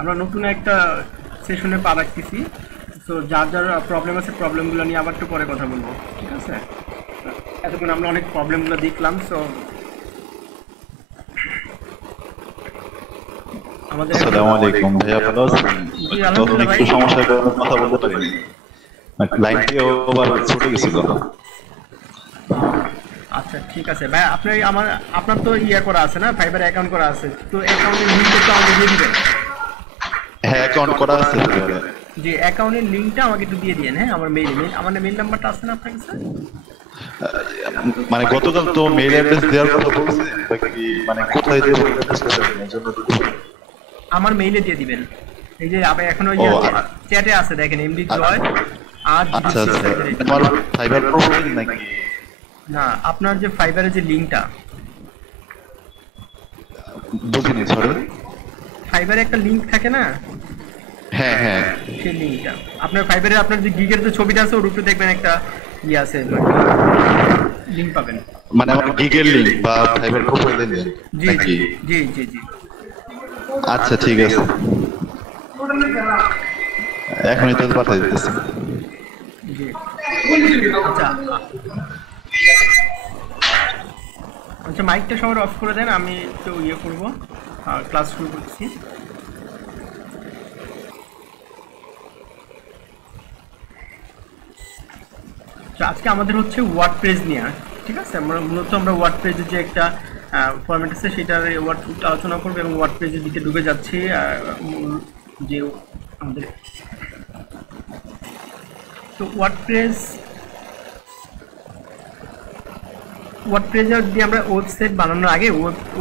আমরা নতুন একটা সেশনে পা রাখতেছি। সো যার যার প্রবলেম আছে প্রবলেমগুলো নিয়ে আবার একটু পরে কথা বলবো, ঠিক আছে? এতক্ষণ আমরা অনেক প্রবলেমগুলো দেখলাম। সো আমাদের এখন আসসালামু আলাইকুম ভাইয়া, ভালো আছেন? জি তখন আলহামদুলিল্লাহ ভাই। একটু সমস্যার কারণে কথা বলতে পারিনি, লাইনটি ওভার ছুটে গেছিল। আচ্ছা ঠিক আছে ভাই, আপনার তো ইয়ে করা আছে না, ফাইবার অ্যাকাউন্ট করা আছে, তো অ্যাকাউন্টের লিঙ্ক একটু আমাকে দিয়ে দিবেন। হ্যাঁ, অ্যাকাউন্ট করা আছে ভাইয়া। যে অ্যাকাউন্টের লিঙ্কটা আমাকে একটু দিয়ে দিয়েন। হ্যাঁ, আমার মেইল নাম্বারটা আছে না আপনার কাছে? মানে গতকাল তো মেইল অ্যাড্রেস দেওয়ার কথা বলছে, বাকি মানে কোথায় দেবো অ্যাড্রেসটা জানি না, এজন্য আমার মেইলে দিয়ে দিবেন। এই যে আপনি এখন ওই ও যে চ্যাটে আছে দেখেন, এমডি জয় আর আচ্ছা আচ্ছা, তোমার ফাইবার প্রোফাইল নাকি? না, আপনার যে ফাইবারের যে লিঙ্কটা, বুঝিনি, সরি। ফাইবারে একটা লিঙ্ক থাকে না, হ্যাঁ হ্যাঁ, সেই লিঙ্কটা আপনার ফাইবারে, আপনার যে গিগের যে ছবিটা আছে ওর উপরে দেখবেন একটা ইয়ে আছে, লিঙ্ক পাবেন। মানে আমার গিগের লিংক বা ফাইবার প্রোফাইলের লিংক জি নাকি? জি জি জি। আচ্ছা ঠিক আছে, এখনই তো পাঠিয়ে দিতেছি। জি আচ্ছা আচ্ছা, মাইকটা সবার অফ করে দেন, আমি একটু ইয়ে করবো, ক্লাস শুরু করছি। তো আজকে আমাদের হচ্ছে ওয়ার্ডপ্রেস নিয়ে, ঠিক আছে? আমরা ওয়ার্ডপ্রেসের যে একটা ফরম্যাট আছে সেটার আলোচনা করবো, এবং ওয়ার্ডপ্রেসের দিকে ঢুকে যাচ্ছি। যে আমাদের তো ওয়ার্ডপ্রেস দিয়ে আমরা ওয়েবসাইট বানানোর আগে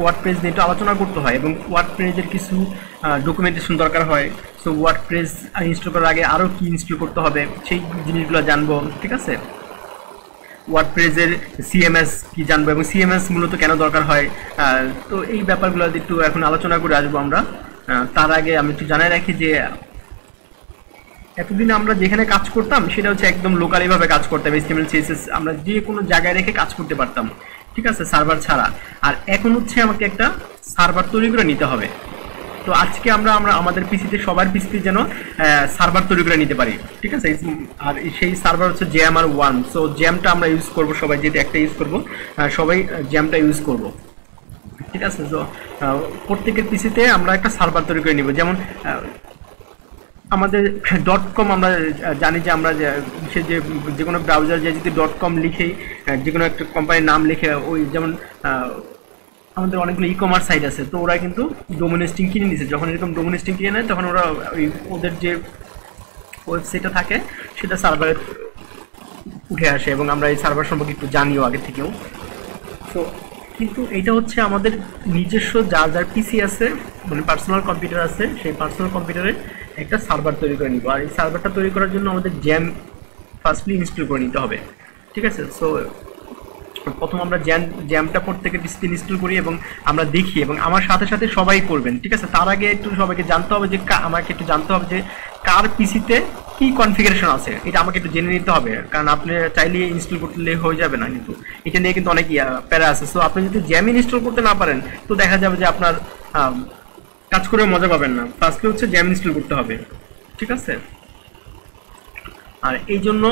ওয়ার্ডপ্রেস নিয়ে একটু আলোচনা করতে হয়, এবং ওয়ার্ডপ্রেসের কিছু ডকুমেন্টেশন দরকার হয়। সো ওয়ার্ডপ্রেস ইনস্টল করার আগে আরও কি ইনস্টল করতে হবে সেই জিনিসগুলো জানবো, ঠিক আছে? ওয়ার্ডপ্রেসের সিএমএস কি জানবো, এবং সিএমএস মূলত কেন দরকার হয়। তো এই ব্যাপারগুলো একটু এখন আলোচনা করে আসবো আমরা। তার আগে আমি একটু জানাই রাখি যে এতদিন আমরা যেখানে কাজ করতাম সেটা হচ্ছে একদম লোকালি ভাবে কাজ করতাম, এইচটিএমএল সিএসএস আমরা যে কোনো জায়গায় রেখে কাজ করতে পারতাম, ঠিক আছে, সার্ভার ছাড়া। আর এখন হচ্ছে আমাকে একটা সার্ভার তৈরি করে নিতে হবে। তো আজকে আমরা আমরা আমাদের পিসিতে, সবার পিসিতে যেন সার্ভার তৈরি করে নিতে পারি, ঠিক আছে? আর সেই সার্ভার হচ্ছে JAMR1। সো জ্যামটা আমরা ইউজ করব, সবাই যেটা একটা ইউজ করব, সবাই জ্যামটা ইউজ করব, ঠিক আছে? তো প্রত্যেকের পিসিতে আমরা একটা সার্ভার তৈরি করে নিব। যেমন আমাদের ডট কম, আমরা জানি যে আমরা সে যে কোনো ব্রাউজার যে যদি ডট কম লিখেই যে কোনো একটা কোম্পানির নাম লিখে, ওই যেমন আমাদের অনেকগুলো ই কমার্স সাইট আছে, তো ওরা কিন্তু ডোমেন হোস্টিং কিনে নিছে। যখন এরকম ডোমেন হোস্টিং কিনে নেয় তখন ওরা ওই ওদের যে ওয়েবসাইটটা থাকে সেটা সার্ভারে উঠে আসে, এবং আমরা এই সার্ভার সম্পর্কে একটু জানিও আগে থেকেও। তো কিন্তু এটা হচ্ছে আমাদের নিজস্ব যার যার পিসি আছে, মানে পার্সোনাল কম্পিউটার আছে, সেই পার্সোনাল কম্পিউটারে একটা সার্ভার তৈরি করে নিব। আর এই সার্ভারটা তৈরি করার জন্য আমাদের জ্যাম ফার্স্টলি ইনস্টল করে নিতে হবে, ঠিক আছে? সো প্রথম আমরা জ্যামটা প্রত্যেকের পিসিতে ইনস্টল করি এবং আমরা দেখি, এবং আমার সাথে সাথে সবাই করবেন, ঠিক আছে? তার আগে একটু সবাইকে জানতে হবে যে আমাকে একটু জানতে হবে যে কার পিসিতে কি কনফিগারেশন আছে, এটা আমাকে একটু জেনে নিতে হবে। কারণ আপনি চাইলে ইনস্টল করলে হয়ে যাবে না, কিন্তু এটা নিয়ে কিন্তু অনেক প্যারা আছে। সো আপনি যদি জ্যাম ইনস্টল করতে না পারেন তো দেখা যাবে যে আপনার কাজ করে মজা পাবেন না। ফার্স্টলি হচ্ছে জ্যাম ইনস্টল করতে হবে, ঠিক আছে? আর এই জন্য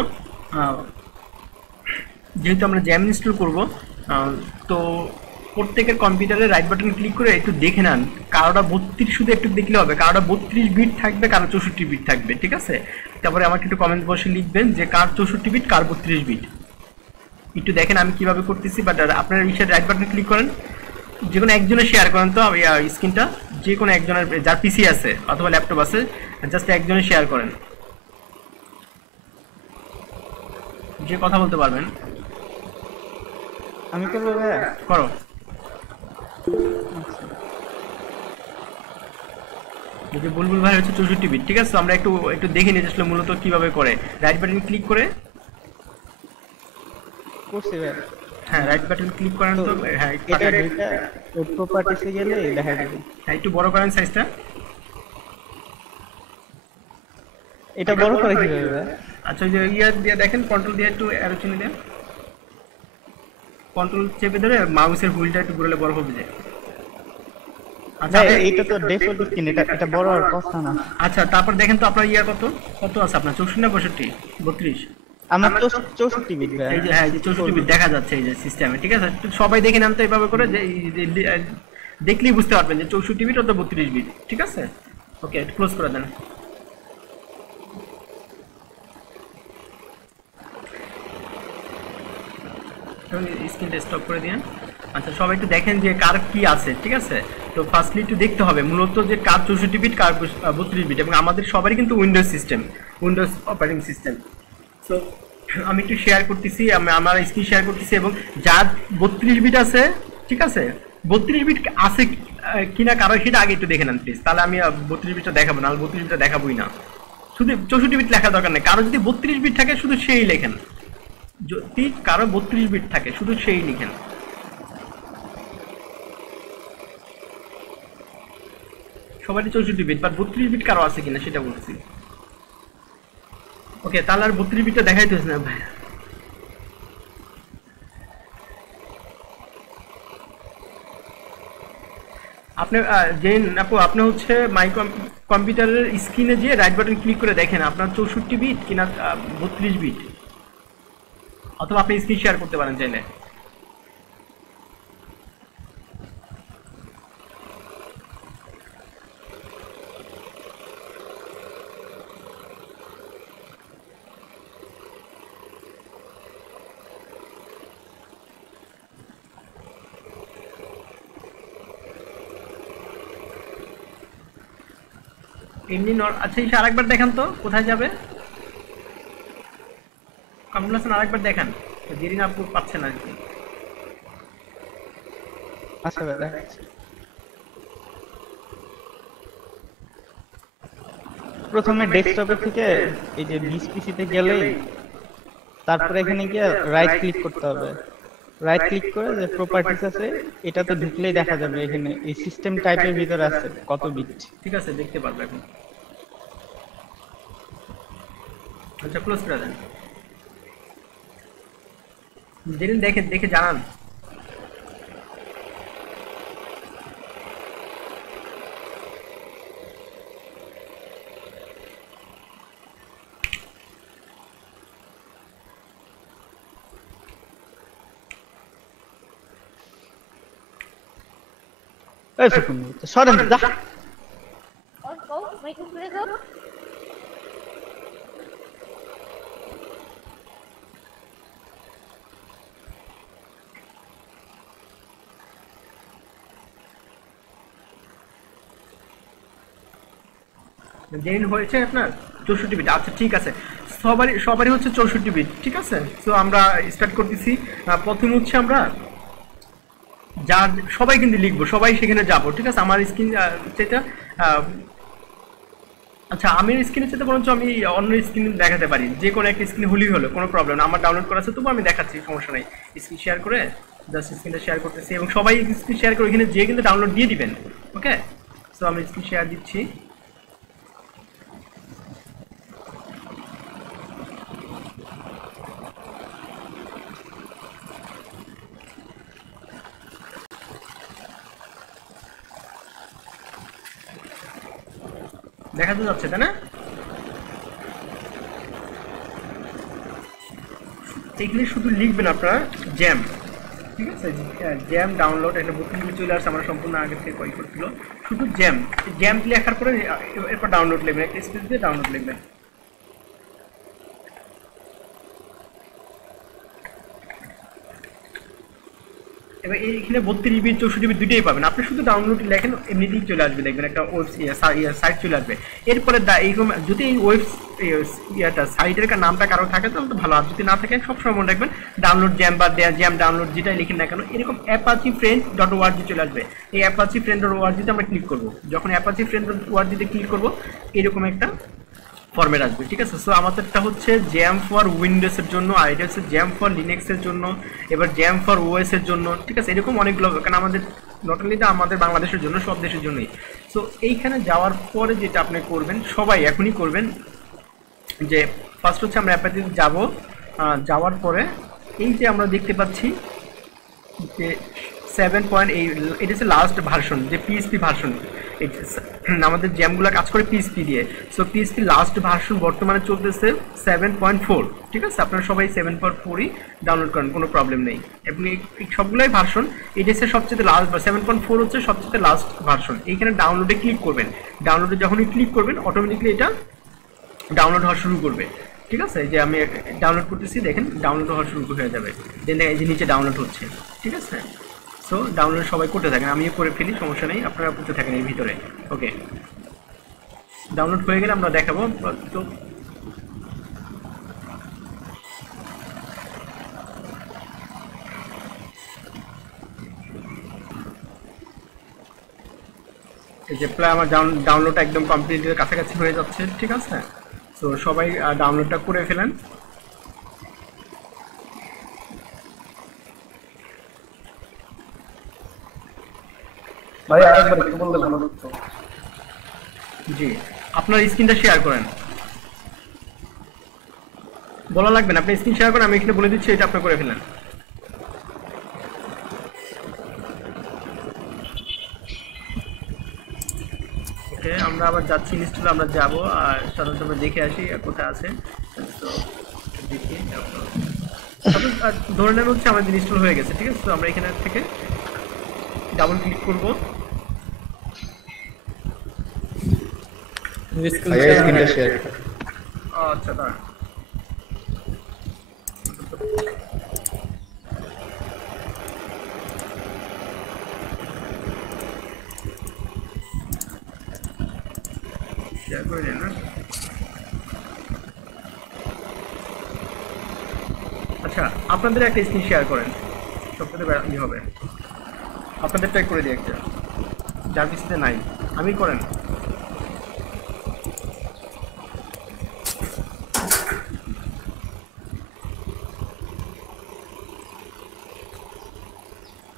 যেহেতু আমরা জ্যাম ইনস্টল করব, তো প্রত্যেকের কম্পিউটারে রাইট বাটন ক্লিক করে একটু দেখে নেন। কারোটা 32 শুধু একটু দেখলে হবে, কারোটা 32 বিট থাকবে, কারো 64 বিট থাকবে, ঠিক আছে? তারপরে আমাকে একটু কমেন্ট বসে লিখবেন যে কার 64 বিট, কার 32 বিট। একটু দেখেন আমি কিভাবে করতেছি। বাট আপনার ইসের রাইট বাটন ক্লিক করেন, যে কোনো একজনের শেয়ার করেন তো স্ক্রিনটা, যে কোনো একজনের যার পিসি আছে অথবা ল্যাপটপ আছে, জাস্ট একজনের শেয়ার করেন, যে কথা বলতে পারবেন। আমি করবো ভাইয়া? করো। যে বুলবুল ভাই হচ্ছে 64 বিট, ঠিক আছে? তো আমরা একটু একটু দেখে নিয়ে আসলে মূলত কিভাবে করে। রাইট বাটন ক্লিক করে, করছি ভাইয়া। হ্যাঁ রাইট বাটন ক্লিক করেন তো, হ্যাঁ এটা দুইটা প্রপার্টিসে গেলে দেখা যাবে। হ্যাঁ একটু বড় করেন সাইজটা। এটা বড় করে কিভাবে ভাইয়া? আচ্ছা, ওই যে ইয়া দিয়ে দেখেন, কন্ট্রোল দিয়ে একটু অ্যারো চিহ্ন দেন, কন্ট্রোল চেপে ধরে মাউসের হুইলটা একটু ঘুরলে বড় হবে যায়। আচ্ছা ভাই এইটা তো ডিফল্ট স্ক্রিন, এটা বড় আর কথা না। আচ্ছা, তারপর দেখেন তো আপনার ইয়া কত কত আছে আপনার, 64 না 62? 32? আমার তো 64 বিট ভাই। এই যে হ্যাঁ, এই যে 64 বিট দেখা যাচ্ছে এই যে সিস্টেমে, ঠিক আছে? একটু সবাই দেখে নেন তো এইভাবে করে, যে দেখলেই বুঝতে পারবেন যে 64 বিট অথবা 32 বিট, ঠিক আছে? ওকে, একটু ক্লোজ করে দেন। স্ক্রিনটা স্টপ করে দিন। আচ্ছা, সবাই একটু দেখেন যে কার কি আছে, ঠিক আছে? তো ফার্স্টলি একটু দেখতে হবে মূলত যে কার 64 বিট, কার 32 বিট, এবং আমাদের সবারই কিন্তু Windows system, Windows operating system. So আমি একটু শেয়ার করতেছি, আমি আমার স্ক্রিন শেয়ার করতেছি, এবং যার 32 বিট আছে, ঠিক আছে, 32 বিট আছে কিনা কারো সেটা আগে একটু দেখে নেন প্লিজ, তাহলে আমি 32 বিটটা দেখাবো না, 32 বিটটা দেখাবোই না। শুধু 64 বিট লেখার দরকার নেই, কারো যদি 32 বিট থাকে শুধু সেই লেখেন, যদি কারো 32 বিট থাকে শুধু সেই লিখেন। সবাই 64 বিট বা 32 বিট কারো আছে কিনা সেটা বলছি। ওকে, তাহলে আর 32 বিটটা দেখাইতে হচ্ছে না ভাই। আপনি জেন আপু, আপনি হচ্ছে মাই কম্পিউটারের স্ক্রিনে যে রাইট বাটন ক্লিক করে দেখেন আপনার 64 বিট কিনা 32 বিট, অথবা আপনি স্ক্রিন শেয়ার করতে পারেন চাইলে। এমনি আচ্ছা, এই আরেকবার দেখান তো কোথায় যাবে, কম্পিউটার আরেকবার দেখান, জেরিন আপু পাচ্ছে না আর কি। আচ্ছা ভাই দেখাচ্ছি। প্রথমে ডেস্কটপের থেকে এই যে বিসপিসি তে গেলেই তারপরে এখানে গিয়ে রাইট ক্লিক করতে হবে। রাইট ক্লিক করে যে প্রপার্টিজ আছে এটাতে ঢুকলেই দেখা যাবে এখানে এই সিস্টেম টাইপের ভিতরে আছে কত বিট। ঠিক আছে, দেখতে পারবে এখন। আচ্ছা, ক্লোজ করে দেন। জেরিন দেখে দেখে জানান। এই ফুকুন সরেন যা। और कहो मैं कुछ ले दो জেরিন হয়েছে আপনার 64 বিট? আচ্ছা ঠিক আছে, সবারই সবারই হচ্ছে 64 বিট, ঠিক আছে? সো আমরা স্টার্ট করতেছি। প্রথমে হচ্ছে আমরা যার সবাই কিন্তু লিখবো, সবাই সেখানে যাবো, ঠিক আছে? আমার স্ক্রিন যেটা আচ্ছা, আমি স্ক্রিনে যেতে বরঞ্চ আমি অন্য স্ক্রিন দেখাতে পারি, যে কোনো একটা স্ক্রিন হলেই হলো, কোনো প্রবলেম না। আমার ডাউনলোড করা আছে, তবু আমি দেখাচ্ছি, সমস্যা নেই। স্ক্রিন শেয়ার করে জাস্ট স্ক্রিনটা শেয়ার করতেছি, এবং সবাই স্ক্রিন শেয়ার করে এখানে যেয়ে কিন্তু ডাউনলোড দিয়ে দিবেন। ওকে, সো আমি স্ক্রিন শেয়ার দিচ্ছি। দেখা যাচ্ছে তাই না? এখানে শুধু লিখবেন আপনারা জ্যাম, ঠিক আছে? জ্যাম ডাউনলোড, একটা বুকিং চলে আসছে, আমরা সম্পূর্ণ আগে থেকে কল করছিল। শুধু জ্যাম, জ্যাম লেখার পরে এরপর ডাউনলোড লিখবেন, একটা স্পেস দিয়ে ডাউনলোড লিখবেন। এবার এইখানে 32 বিট 64 বিট দুটোই পাবেন, আপনি শুধু ডাউনলোড লেখেন এমনিতেই চলে আসবে, দেখবেন একটা সাইট চলে আসবে। এরপরে এইরকম যদি এই সাইটের নামটা কারো থাকে তাহলে তো ভালো, আর যদি না থাকে সবসময় মনে রাখবেন ডাউনলোড জ্যাম বা জ্যাম ডাউনলোড যেটাই লিখেন না কেন, এরকম apache-friend.org চলে আসবে। এই apache-friend.org তে আমরা ক্লিক করবো। যখন apache-friend.org তে ক্লিক করবো এরকম একটা ফরম্যাট আসবে, ঠিক আছে? সো আমাদেরটা হচ্ছে জ্যাম ফর উইন্ডোজ এর জন্য, আর এটা হচ্ছে জ্যাম ফর লিনাক্স এর জন্য, এবার জ্যাম ফর ওএস এর জন্য, ঠিক আছে? এরকম অনেকগুলো, কারণ আমাদের নট অনলি এটা আমাদের বাংলাদেশের জন্য, সব দেশের জন্যই। সো এইখানে যাওয়ার পরে যেটা আপনি করবেন, সবাই এখনই করবেন, যে ফার্স্ট হচ্ছে আমরা অ্যাপাচে যাবো। যাওয়ার পরে এই যে আমরা দেখতে পাচ্ছি যে 7.8, এটা হচ্ছে লাস্ট ভার্সন, যে পিএইচপি ভার্সন। আমাদের জ্যামগুলো কাজ করে পিএইচপি দিয়ে। সো পিএইচপি লাস্ট ভার্সন বর্তমানে চলতেছে 7.4, ঠিক আছে? আপনারা সবাই 7.4ই ডাউনলোড করেন, কোনো প্রবলেম নেই। এবং এই সবগুলোই ভার্সন, এটা হচ্ছে সবচেয়ে লাস্ট, 7.4 হচ্ছে সবচেয়ে লাস্ট ভার্সন। এইখানে ডাউনলোডে ক্লিক করবেন, ডাউনলোডে যখনই ক্লিক করবেন অটোমেটিকলি এটা ডাউনলোড হওয়া শুরু করবে, ঠিক আছে? এই যে আমি ডাউনলোড করতেছি, দেখেন ডাউনলোড হওয়া শুরু হয়ে যাবে, দেন এই যে নিচে ডাউনলোড হচ্ছে, ঠিক আছে? সো ডাউনলোড সবাই করতে থাকেন, আমিও করে ফেলি, সমস্যা নেই, আপনারা করতে থাকেন এর ভিতরে। ওকে, ডাউনলোড হয়ে গেলে আমরা দেখাবো। তো এই যে প্রায় আমার ডাউনলোডটা একদম কমপ্লিটের কাছাকাছি হয়ে যাচ্ছে, ঠিক আছে? তো সবাই ডাউনলোডটা করে ফেলেন। ভাই আরেকবার একটু বললে ভালো হতো। জি, আপনার স্ক্রিনটা শেয়ার করেন, বলা লাগবে না, আপনি স্ক্রিন শেয়ার করেন, আমি এখানে বলে দিচ্ছি, এটা আপনি করে ফেলেন। ওকে, আমরা আবার যাচ্ছি ইনস্টল, আমরা যাব আর সাধারণত আমরা দেখে আসি কোথায় আছে। তো দেখি, ধরে নেন হচ্ছে আমাদের ইনস্টল হয়ে গেছে, ঠিক আছে? তো আমরা এখানে থেকে ডাবল ক্লিক করবো। আচ্ছা, দাঁড়ান, শেয়ার করে নেন না। আচ্ছা, আপনাদের একটা স্ক্রিন শেয়ার করেন, সবথেকে ইয়ে হবে, আপনাদেরটাই করে দিই একটা, যার পিছনে নাই, আমি করেন।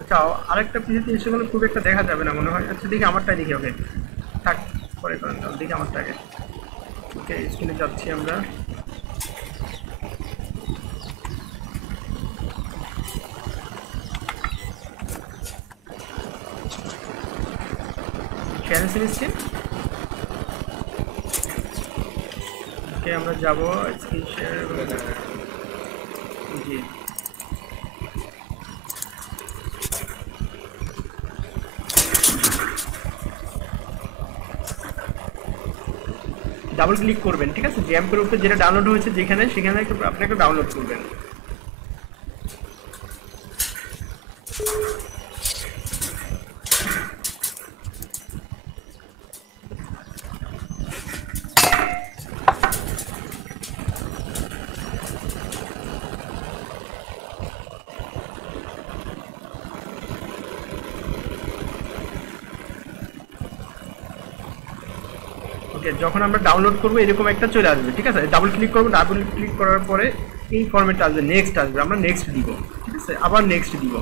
আচ্ছা, আরেকটা পিছিয়ে এসে গেলে খুব একটা দেখা যাবে না মনে হয়। আচ্ছা, দেখি আমারটাই, দেখি। ওকে, থাক, পরে করেন, দেখি আমারটাকে। ওকে, স্ক্রিনে যাচ্ছি আমরা। Share screen. ওকে, আমরা যাব স্ক্রিন শেয়ার। জি, ডাবল ক্লিক করবেন, ঠিক আছে? জ্যাম্পের উপরে যেটা ডাউনলোড হয়েছে যেখানে, সেখানে আপনাকে ডাউনলোড করবেন। যখন আমরা ডাউনলোড করবো এরকম একটা চলে আসবে, ঠিক আছে? ডাবল ক্লিক করবো, ডাবল ক্লিক করার পরে এই ফরম্যাটটা আসবে, নেক্সট আসবে, আমরা নেক্সট দিব, ঠিক আছে? আবার নেক্সট দিব।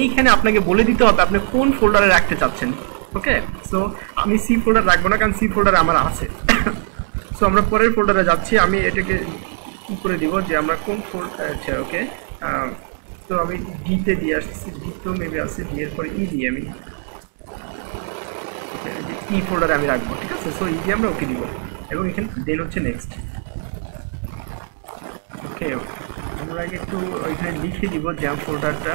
এইখানে আপনাকে বলে দিতে হবে আপনি কোন ফোল্ডারে রাখতে চাচ্ছেন। ওকে, সো আমি সি ফোল্ডার রাখবো না, কারণ সি ফোল্ডার আমার আছে। সো আমরা পরের ফোল্ডারে যাচ্ছি, আমি এটাকে কি করে দিব যে আমরা কোন ফোল্ডার আছে। ওকে, তো আমি ডিতে দিয়ে আসছি, ডি তো মেবি আছে, ডি এর পরে ই দিয়ে আমি ই ফোল্ডারে আমি রাখবো, ঠিক আছে? সো ই দিয়ে আমরা ওকে দিব, এবং এখানে দেন হচ্ছে নেক্সট। ওকে, আমরা আগে একটু ওইখানে লিখে দিব জ্যাম ফোল্ডারটা।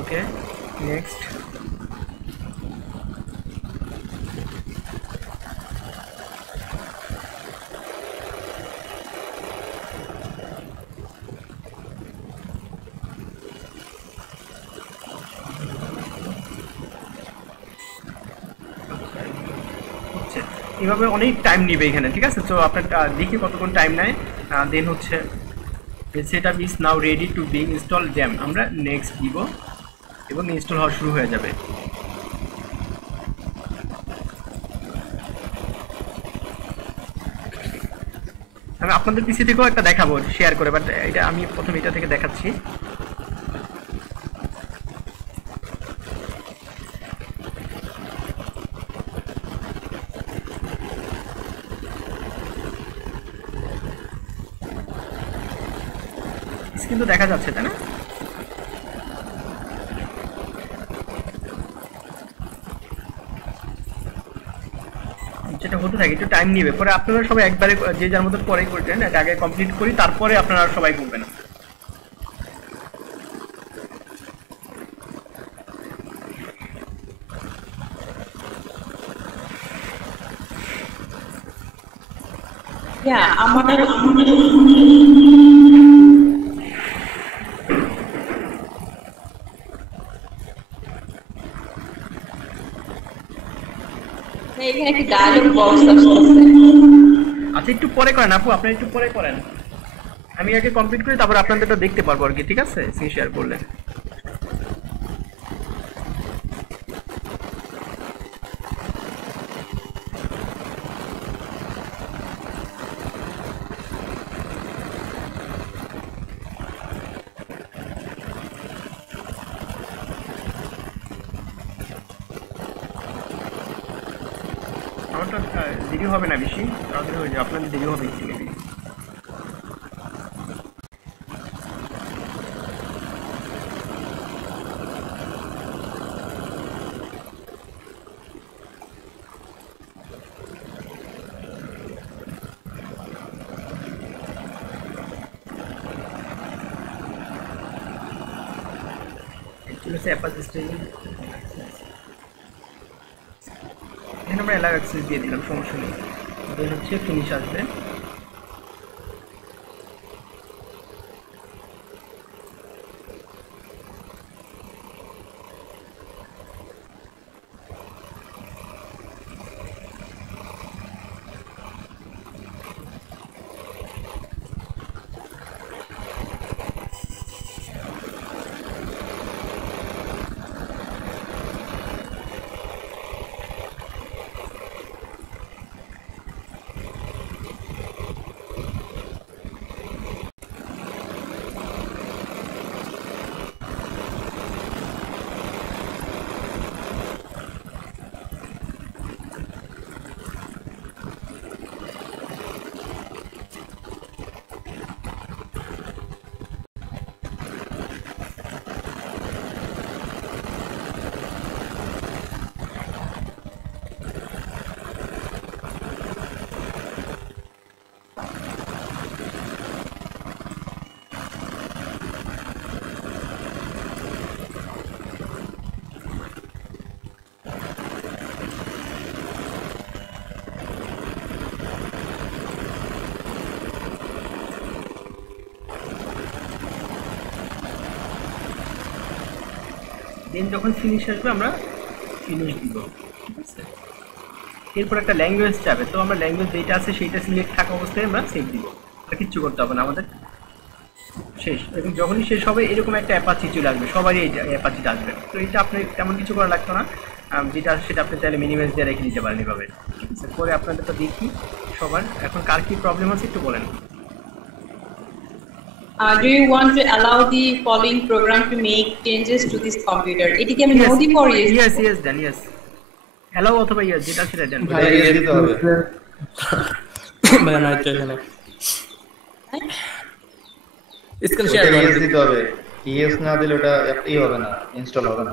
ওকে, নেক্সট। এভাবে অনেক টাইম নেবে এখানে, ঠিক আছে? তো আপনার দেখি কতক্ষণ টাইম নেয়। দেন হচ্ছে setup is now ready to be install XAMPP, আমরা নেক্সট দিব এবং ইনস্টল হওয়া শুরু হয়ে যাবে। আমি আপনাদের পিসি থেকেও একটা দেখাবো শেয়ার করে, বাট এটা আমি প্রথমে এটা থেকে দেখাচ্ছি। কিন্তু দেখা যাচ্ছে তাই না? যেটা হতে থাকে একটু টাইম নেবে, পরে আপনারা সবাই একবারে যে যার মতো পরে করবেন, এটা আগে কমপ্লিট করি তারপরে আপনারা সবাই করবেন। Yeah, আমার এখানে একটা ডায়লগ বক্স আসছে। আচ্ছা একটু পরে করেন আপু, আপনারা একটু পরে করেন, আমি আগে কমপ্লিট করি তারপর আপনাদেরটা দেখতে পারবো আর কি, ঠিক আছে স্ক্রিন শেয়ার করলে। আমারটা দেরি হবে না বেশি, তাড়াতাড়ি হয়ে যাবে, আপনাদের দেরি হবে একটু মেবি। এখানে আমরা অ্যালাউ অ্যাক্সেস দিয়ে দিলাম, সমস্যা নেই। এবার হচ্ছে ফিনিশ আসবে। দেন যখন ফিনিশ আসবে আমরা ফিনিশ দিব, ঠিক আছে। এরপর একটা ল্যাঙ্গুয়েজ যাবে, তো আমরা ল্যাঙ্গুয়েজ যেটা আছে সেইটা সিলেক্ট থাকা অবস্থায় আমরা সেভ দিব, আর কিচ্ছু করতে হবে না আমাদের। শেষ, এবং যখনই শেষ হবে এরকম একটা অ্যাপাচি চলে আসবে, সবারই এই অ্যাপাচিটা আসবে। তো এটা আপনি তেমন কিছু করা লাগতো না, যেটা সেটা আপনি চাইলে মিনিমাইজ দিয়ে রেখে দিতে পারেন এভাবে, ঠিক আছে। পরে আপনাদেরটা দেখি সবার এখন কার কি প্রবলেম আছে একটু বলেন। Do you want to allow the following program to make changes to this computer? এটি কি আমি নো দিব or yes? yes দেন, yes হ্যালো অথবা ইয়েস, যেটা সেটা দেন। ভাই ইয়ে দিতে হবে ভাই না হচ্ছে এখানে স্ক্রিন শেয়ার ইয়েস দিতে হবে, ইয়েস না দিলে ওটা ই হবে না, ইনস্টল হবে না।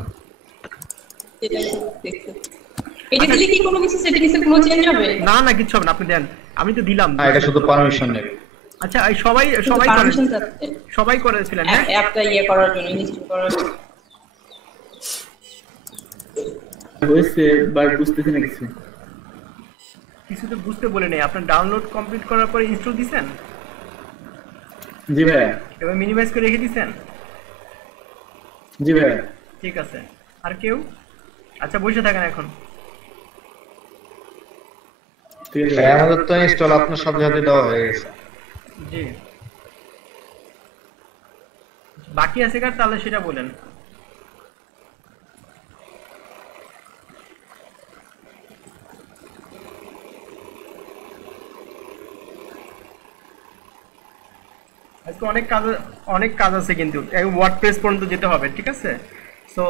এটা দিলে কি কোনো কিছু সেটিংসে কোনো চেঞ্জ হবে? না না কিছু হবে না, আপনি দেন, আমি তো দিলাম। হ্যাঁ এটা শুধু পারমিশন নেবে। আচ্ছা এই সবাই পারমিশন চাচ্ছে সবাই করেছিলেন হ্যাঁ অ্যাপটা ইয়ে করার জন্য, ইনস্টল করার জন্য। হয়েছে বাট বুঝতেছি না কিছু। কিছু তো বুঝতে বলে নেই, আপনার ডাউনলোড কমপ্লিট করার পরে ইনস্টল দিবেন? জি ভাই। এবার মিনিমাইজ করে রেখে দিবেন? জি ভাই। ঠিক আছে, আর কেউ? আচ্ছা বসে থাকেন এখন। ঠিক আছে ভাই আমাদের তো ইনস্টল আপনার সাথে সাথে দেওয়া হয়ে গেছে। জি বাকি আছে কার, তাহলে সেটা বলেন। আজকে অনেক কাজ আছে, কিন্তু ওয়ার্ডপ্রেস পর্যন্ত যেতে হবে, ঠিক আছে। সো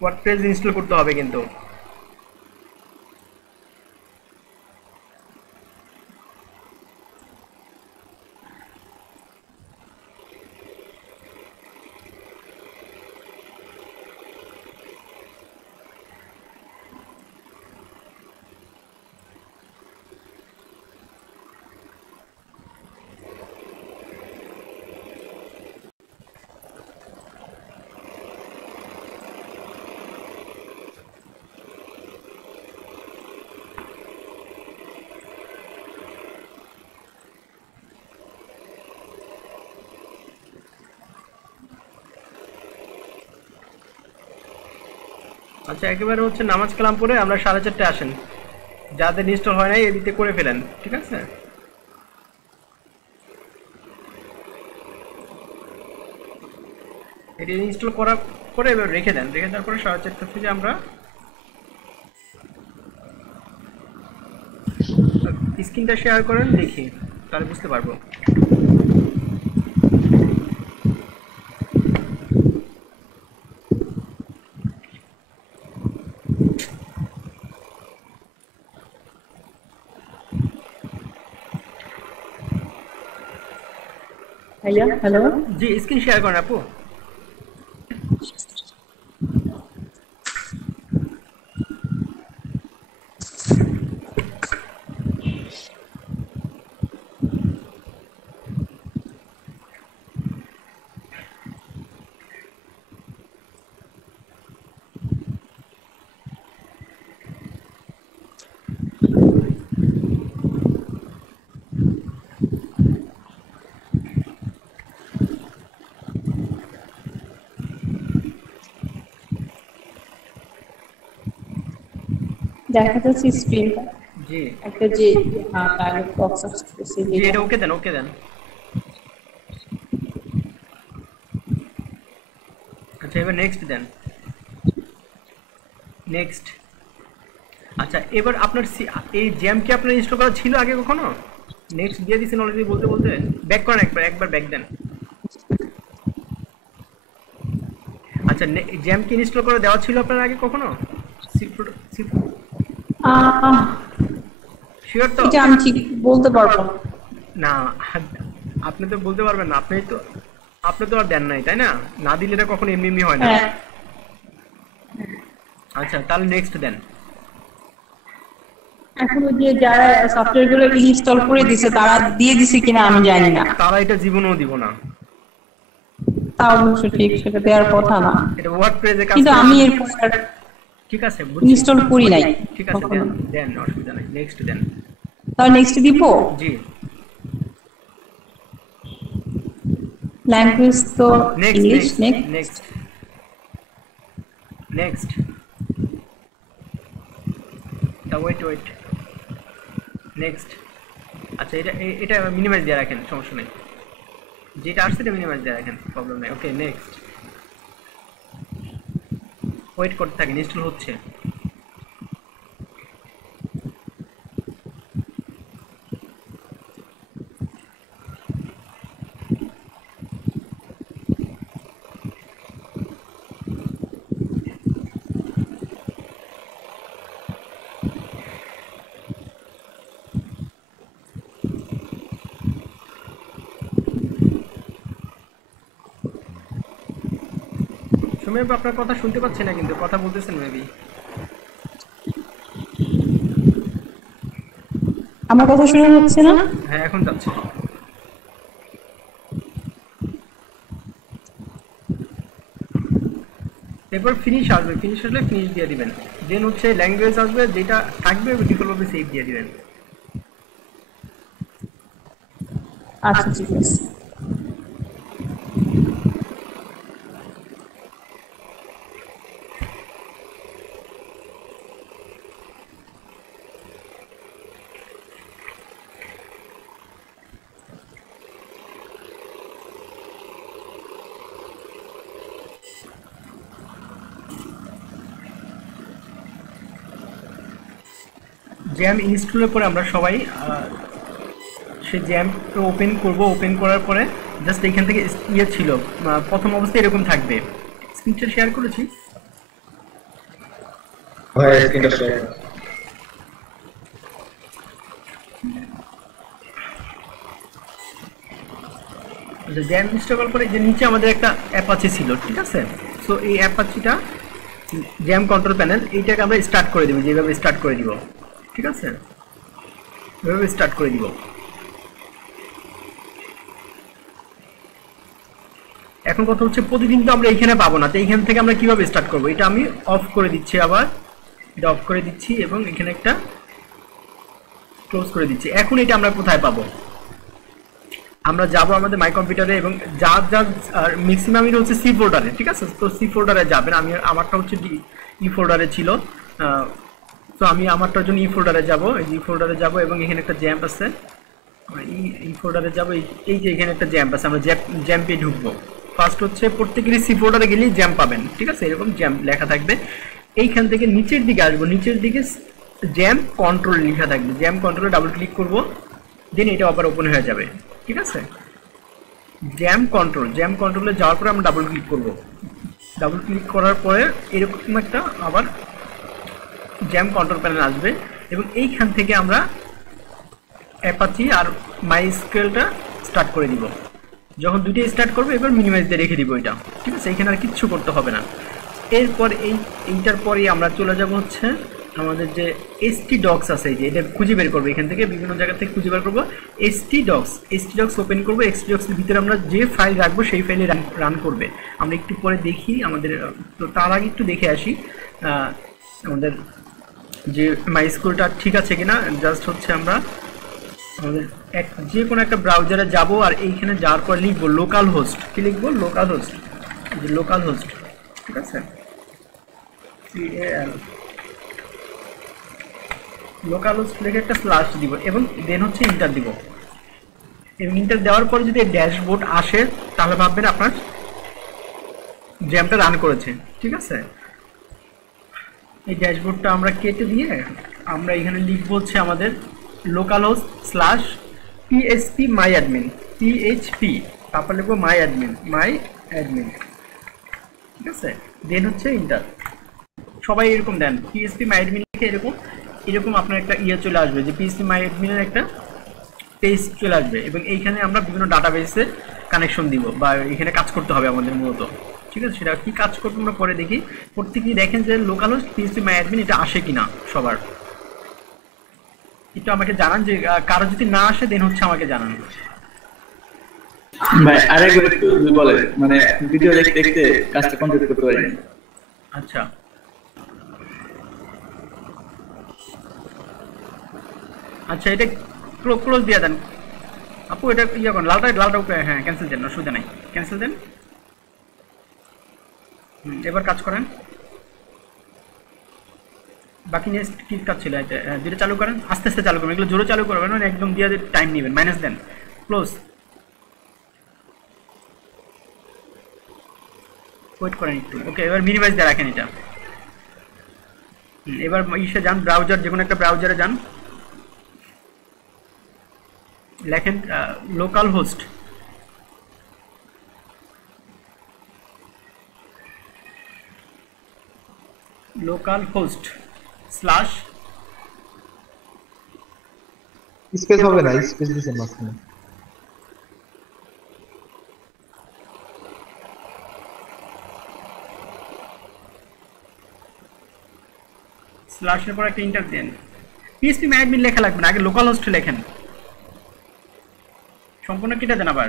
ওয়ার্ডপ্রেস ইনস্টল করতে হবে কিন্তু। আচ্ছা একেবারে হচ্ছে নামাজ কালাম পড়ে আমরা 4:30 আসেন, যাদের ইনস্টল হয় নাই এদিকে করে ফেলেন, ঠিক আছে? এটা ইনস্টল করার পরে এবার রেখে দেন, রেখে দেওয়ার পরে 4:30 থেকে আমরা স্ক্রিনটা শেয়ার করেন, দেখি তাহলে বুঝতে পারবো। ভাইয়া হ্যালো, জি স্ক্রিন শেয়ার করেন আপু। দেখা যাচ্ছে স্ক্রিনটা জি একটা যে ডায়লগ বক্স আসছে জি এটা ওকে দেন, ওকে দেন। আচ্ছা এবার নেক্সট দেন, নেক্সট। আচ্ছা এবার আপনার এই জ্যাম কি আপনার ইনস্টল করা ছিল আগে কখনো? নেক্সট দিয়ে দিয়েছেন অলরেডি বলতে বলতে ব্যাক করেন, একবার ব্যাক দেন। আচ্ছা জ্যাম কি ইনস্টল করে দেওয়া ছিল আপনার আগে কখনো? শিওর তো? এটা আমি ঠিক বলতে পারবো না, আপনি তো বলতে পারবেন না, আপনি তো আর দেন নাই তাই না? না দিলে এটা কখনো এমনি এমনি হয় না। আচ্ছা তাহলে নেক্সট দেন। এখন ওই যে যারা সফটওয়্যার গুলো ইনস্টল করে দিছে তারা দিয়ে দিছে কিনা আমি জানি না, তারা এটা জীবনেও দিব না। তা অবশ্য ঠিক, সেটা দেওয়ার কথা না, এটা ওয়ার্ডপ্রেসে কাজ কিন্তু করে। আমি এরপর ঠিক আছে বুঝছি, ইনস্টল করি নাই। ঠিক আছে দেন দেন, অসুবিধা নাই, নেক্সট দেন। তাহলে নেক্সট দিব। জি ল্যাঙ্গুয়েজ তো English. Next next wait next. আচ্ছা এটা মিনিমাইজ দিয়ে রাখেন, সমস্যা নেই, যেটা আসছে এটা মিনিমাইজ দিয়ে রাখেন, প্রবলেম নেই। ওকে নেক্সট, ওয়েট করতে থাকেন, ইনস্টল হচ্ছে। সুমেব আপনার কথা শুনতে পাচ্ছি না, কিন্তু কথা বলতেছেন মেবি। আমার কথা শোনা যাচ্ছে না? হ্যাঁ এখন যাচ্ছে। এরপর ফিনিশ আসবে, ফিনিশ আসলে ফিনিশ দিয়ে দিবেন, দেন হচ্ছে ল্যাঙ্গুয়েজ আসবে, যেটা থাকবে ডিফল্ট ভাবে সেভ দিয়ে দিবেন। আচ্ছা ঠিক আছে। জ্যাম ইনস্টলের পরে আমরা সবাই সে জ্যাম ওপেন করব, ওপেন করার পরে জাস্ট এখান থেকে ইয়ে ছিল প্রথম অবস্থায় এরকম থাকবে। স্ক্রিনটা শেয়ার করেছি, হয় স্ক্রিনটা শেয়ার। জ্যাম ইনস্টল করার পরে যে নিচে আমাদের একটা অ্যাপাচি ছিল, ঠিক আছে? সো এই অ্যাপাচিটা জ্যাম কন্ট্রোল প্যানেল, এইটাকে আমরা স্টার্ট করে দেব, যেভাবে স্টার্ট করে দিব, ঠিক আছে? এভাবে স্টার্ট করে দিব। এখন কথা হচ্ছে প্রতিদিন তো আমরা এইখানে পাবো না, তো এইখান থেকে আমরা কিভাবে স্টার্ট করব? এটা আমি অফ করে দিচ্ছি, আবার এটা অফ করে দিচ্ছি এবং এখানে একটা ক্লোজ করে দিচ্ছি। এখন এটা আমরা কোথায় পাবো? আমরা যাব আমাদের মাই কম্পিউটারে এবং যার যার ম্যাক্সিমামই হচ্ছে সি ফোল্ডারে, ঠিক আছে? তো সি ফোল্ডারে যাবেন, আমি আমারটা হচ্ছে ই ফোল্ডারে ছিল, তো আমি আমারটার জন্য ই ফোল্ডারে যাব, ই ফোল্ডারে যাব এবং এখানে একটা জ্যাম্প আছে, ই ফোল্ডারে যাব, এই যে এখানে একটা জ্যাম্প আছে, আমরা জ্যাম্পে ঢুকবো। ফার্স্ট হচ্ছে প্রত্যেকেরই সি ফোল্ডারে গেলেই জ্যাম্প পাবেন, ঠিক আছে? এরকম জ্যাম্প লেখা থাকবে। এইখান থেকে নিচের দিকে আসবো, নিচের দিকে জ্যাম্প কন্ট্রোল লেখা থাকবে, জ্যাম্প কন্ট্রোলে ডাবল ক্লিক করবো, দেন এটা আবার ওপেন হয়ে যাবে, ঠিক আছে? জ্যাম্প কন্ট্রোলে যাওয়ার পরে আমরা ডাবল ক্লিক করব, ডাবল ক্লিক করার পরে এরকম একটা আবার জ্যাম্প কন্ট্রোল প্যানেল আসবে এবং এইখান থেকে আমরা অ্যাপাচি আর মাইস্কুয়েলটা স্টার্ট করে দিব। যখন দুটোই স্টার্ট করবো এবার মিনিমাইজ দিয়ে রেখে দিব এটা, ঠিক আছে? এখানে আর কিচ্ছু করতে হবে না। এরপর এইটার পরে আমরা চলে যাব হচ্ছে আমাদের যে এসটি ডক্স আছে, এই যে এটা খুঁজে বের করবো, এখান থেকে বিভিন্ন জায়গা থেকে খুঁজে বের করবো এসটি ডক্স ওপেন করবো। এসটি ডক্সের ভিতরে আমরা যে ফাইল রাখবো সেই ফাইলে রান করবে। আমরা একটু পরে দেখি আমাদের, তো তার আগে একটু দেখে আসি আমাদের যে মাইস্কুলটা ঠিক আছে কিনা। জাস্ট হচ্ছে আমরা আমাদের যে কোনো একটা ব্রাউজারে যাব আর এইখানে যাওয়ার পর লিখবো লোকাল হোস্ট, কি লিখবো? লোকাল হোস্ট, ঠিক আছে? লোকাল হোস্ট লিখে একটা স্ল্যাশ দিব এবং দেন হচ্ছে ইন্টার দিব। এবং ইন্টার দেওয়ার পরে যদি ড্যাশবোর্ড আসে তাহলে ভাববেন আপনার জ্যামটা রান করেছে, ঠিক আছে? এই ড্যাশবোর্ডটা আমরা কেটে দিয়ে আমরা এখানে লিখবো হচ্ছে আমাদের local host slash PSP my admin, PHP, তারপর লিখবো মাই অ্যাডমিন, ঠিক আছে? দেন হচ্ছে ইন্টার। সবাই এরকম দেন, পিএসপি মাই অ্যাডমিন লিখে এরকম আপনার একটা ইয়ে চলে আসবে যে পিএসপি মাই অ্যাডমিনের একটা পেজ চলে আসবে এবং এইখানে আমরা বিভিন্ন ডাটাবেসে কানেকশন দিব বা এখানে কাজ করতে হবে আমাদের মূলত, ঠিক আছে? সেটা কি কাজ করবো আমরা পরে দেখি। প্রত্যেকেই দেখেন যে local host PSP my admin এটা আসে কিনা সবার, একটু আমাকে জানান। যে কারো যদি না আসে দেন হচ্ছে আমাকে জানান। ভাই আরেকবার একটু বলে, মানে ভিডিও দেখতে দেখতে কাজটা কমপ্লিট করতে পারি। আচ্ছা, আচ্ছা এটা ক্লোজ দিয়ে দেন আপু, এটা ইয়ে করেন, লালটা উপরে, হ্যাঁ ক্যান্সেল দেন, অসুবিধা নাই, ক্যান্সেল দেন। এবার কাজ করেন, বাকি নেক্সট কি কাজ ছিল? এটা দুটো চালু করেন, আস্তে আস্তে চালু করবেন, এগুলো জোরে চালু করবেন না, একদম দিয়ে টাইম নেবেন, মাইনাস দেন, ক্লোজ, ওয়েট করেন একটু। ওকে, এবার মিনিমাইজ দিয়ে রাখেন এটা। এবার ইসে যান, ব্রাউজার, যে কোনো একটা ব্রাউজারে যান, লেখেন লোকাল হোস্ট স্ল্যাশ, স্পেস হবে না, স্পেস দিছেন মাঝখানে। স্ল্যাশের পর একটা ইন্টার দেন। পিএসপি মাই অ্যাডমিন লেখা লাগবে না, আগে লোকাল হোস্ট লেখেন। সম্পূর্ণ কেটে দেন, আবার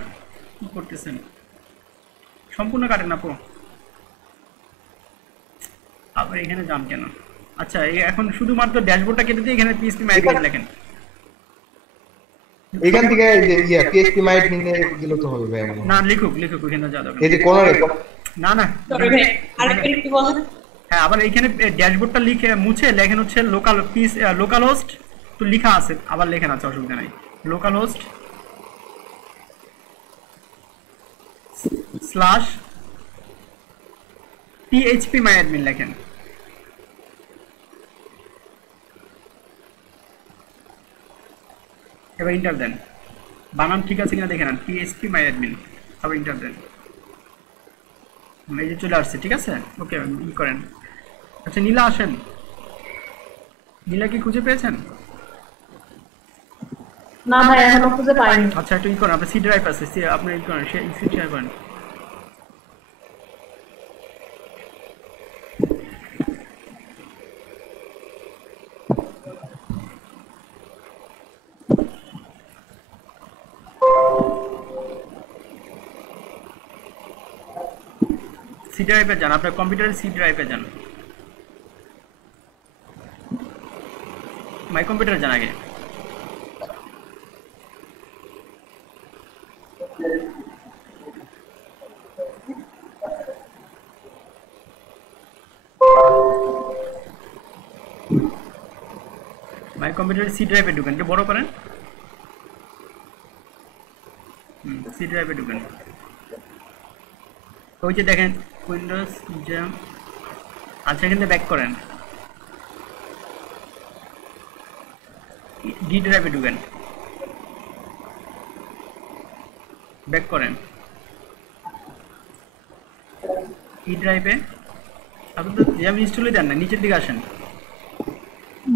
কি করতেছেন? সম্পূর্ণ কাটেন না, আবার এখানে যান কেন? আচ্ছা, এখন শুধুমাত্র ড্যাশবোর্ডটা কেটে দিয়ে এখানে পিএসপি মাই অ্যাডমিন লেখেন। এখান থেকে ইয়া পিএসপি মাই অ্যাডমিন দিলে তো হবে ভাই। না, লিখুক ওখানে যা যাবে। এই যে কোন না আরেকবার একটু বলেন। হ্যাঁ, আবার এখানে ড্যাশবোর্ডটা লিখে মুছে লেখেন হচ্ছে লোকাল হোস্ট, তো লেখা আছে, আবার লেখেন, আছে অসুবিধা নাই, লোকাল হোস্ট স্ল্যাশ পিএইচপি মাই অ্যাডমিন লেখেন। এবার ইন্টার দেন, বানান ঠিক আছে কিনা দেখে নেন, পিএইচপি মাই অ্যাডমিন, আবার ইন্টার দেন। এই যে চলে আসছে, ঠিক আছে? ওকে, ই করেন। আচ্ছা, নীলা আসেন, নীলা কি খুঁজে পেয়েছেন? না ভাই, এখনো খুঁজে পাইনি। আচ্ছা, একটু ই করেন, আপনার সি ড্রাইভ আছে, আপনি ই করেন, সি ড্রাইভ করেন। সি ড্রাইভে যান, আপনার কম্পিউটারের সি ড্রাইভে যান, মাই কম্পিউটারে যান আগে। মাই কম্পিউটার সি ড্রাইভে ঢুকেন, একটু বড় করেন। সি ড্রাইভে ঢুকেন। ওই যে দেখেন উইন্ডোজ জ্যাম। আচ্ছা, এখান থেকে ব্যাক করেন, ডি ড্রাইভে ঢুকেন, ব্যাক করেন ই ড্রাইভে। আপনি তো জ্যাম ইনস্টলই দেন না, নিচের দিকে আসেন।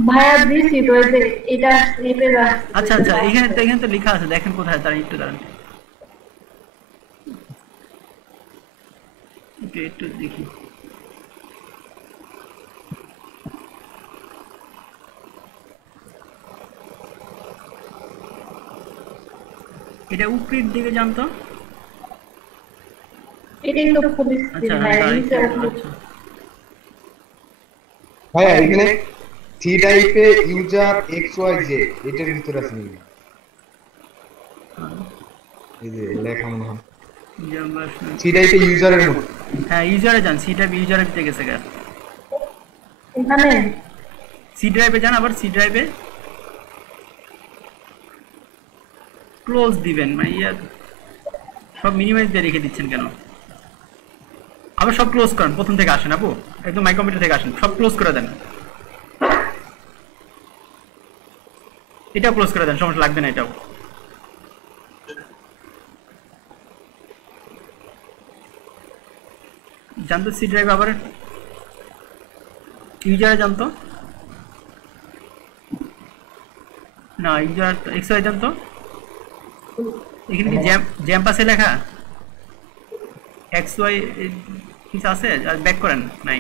ভাইয়া দিছি তো এই যে এটা স্লিপে যা। আচ্ছা, এখানে তো লেখা আছে, দেখেন কোথায়, তার একটু দাঁড়ান। ওকে, একটু দেখি। এটা উপরের দিকে জানতো। এটাই তো পুলিশ আচ্ছা, ভাইয়া আচ্ছা, নিচে ভাইয়া এখানে থ্রি টাইপে ইউজার এক্স ওয়াই জে এটার ভিতরে আছে নাকি? এই যে লেখা মনে হয় থ্রি টাইপে ইউজারের মধ্যে। হ্যাঁ, ইউজারে যান, সি ড্রাইভ ইউজারের ভিতরে গেছে গা। এখানে সি ড্রাইভে যান, আবার সি ড্রাইভে ক্লোজ দিবেন। মানে ইয়া সব মিনিমাইজ দিয়ে রেখে দিচ্ছেন কেন? আবার সব ক্লোজ করেন, প্রথম থেকে আসেন আপু, একদম মাই কম্পিউটার থেকে আসেন, সব ক্লোজ করে দেন। এটাও ক্লোজ করে দেন, সমস্যা লাগবে না এটাও। জানতো সি ড্রাইভ, আবার ইউজারে জানতো না, ইউজার এক্স ওয়াই জানতো। এখানে কি জ্যাম্প আছে লেখা? এক্স ওয়াই কিছু আছে? ব্যাক করেন, নাই।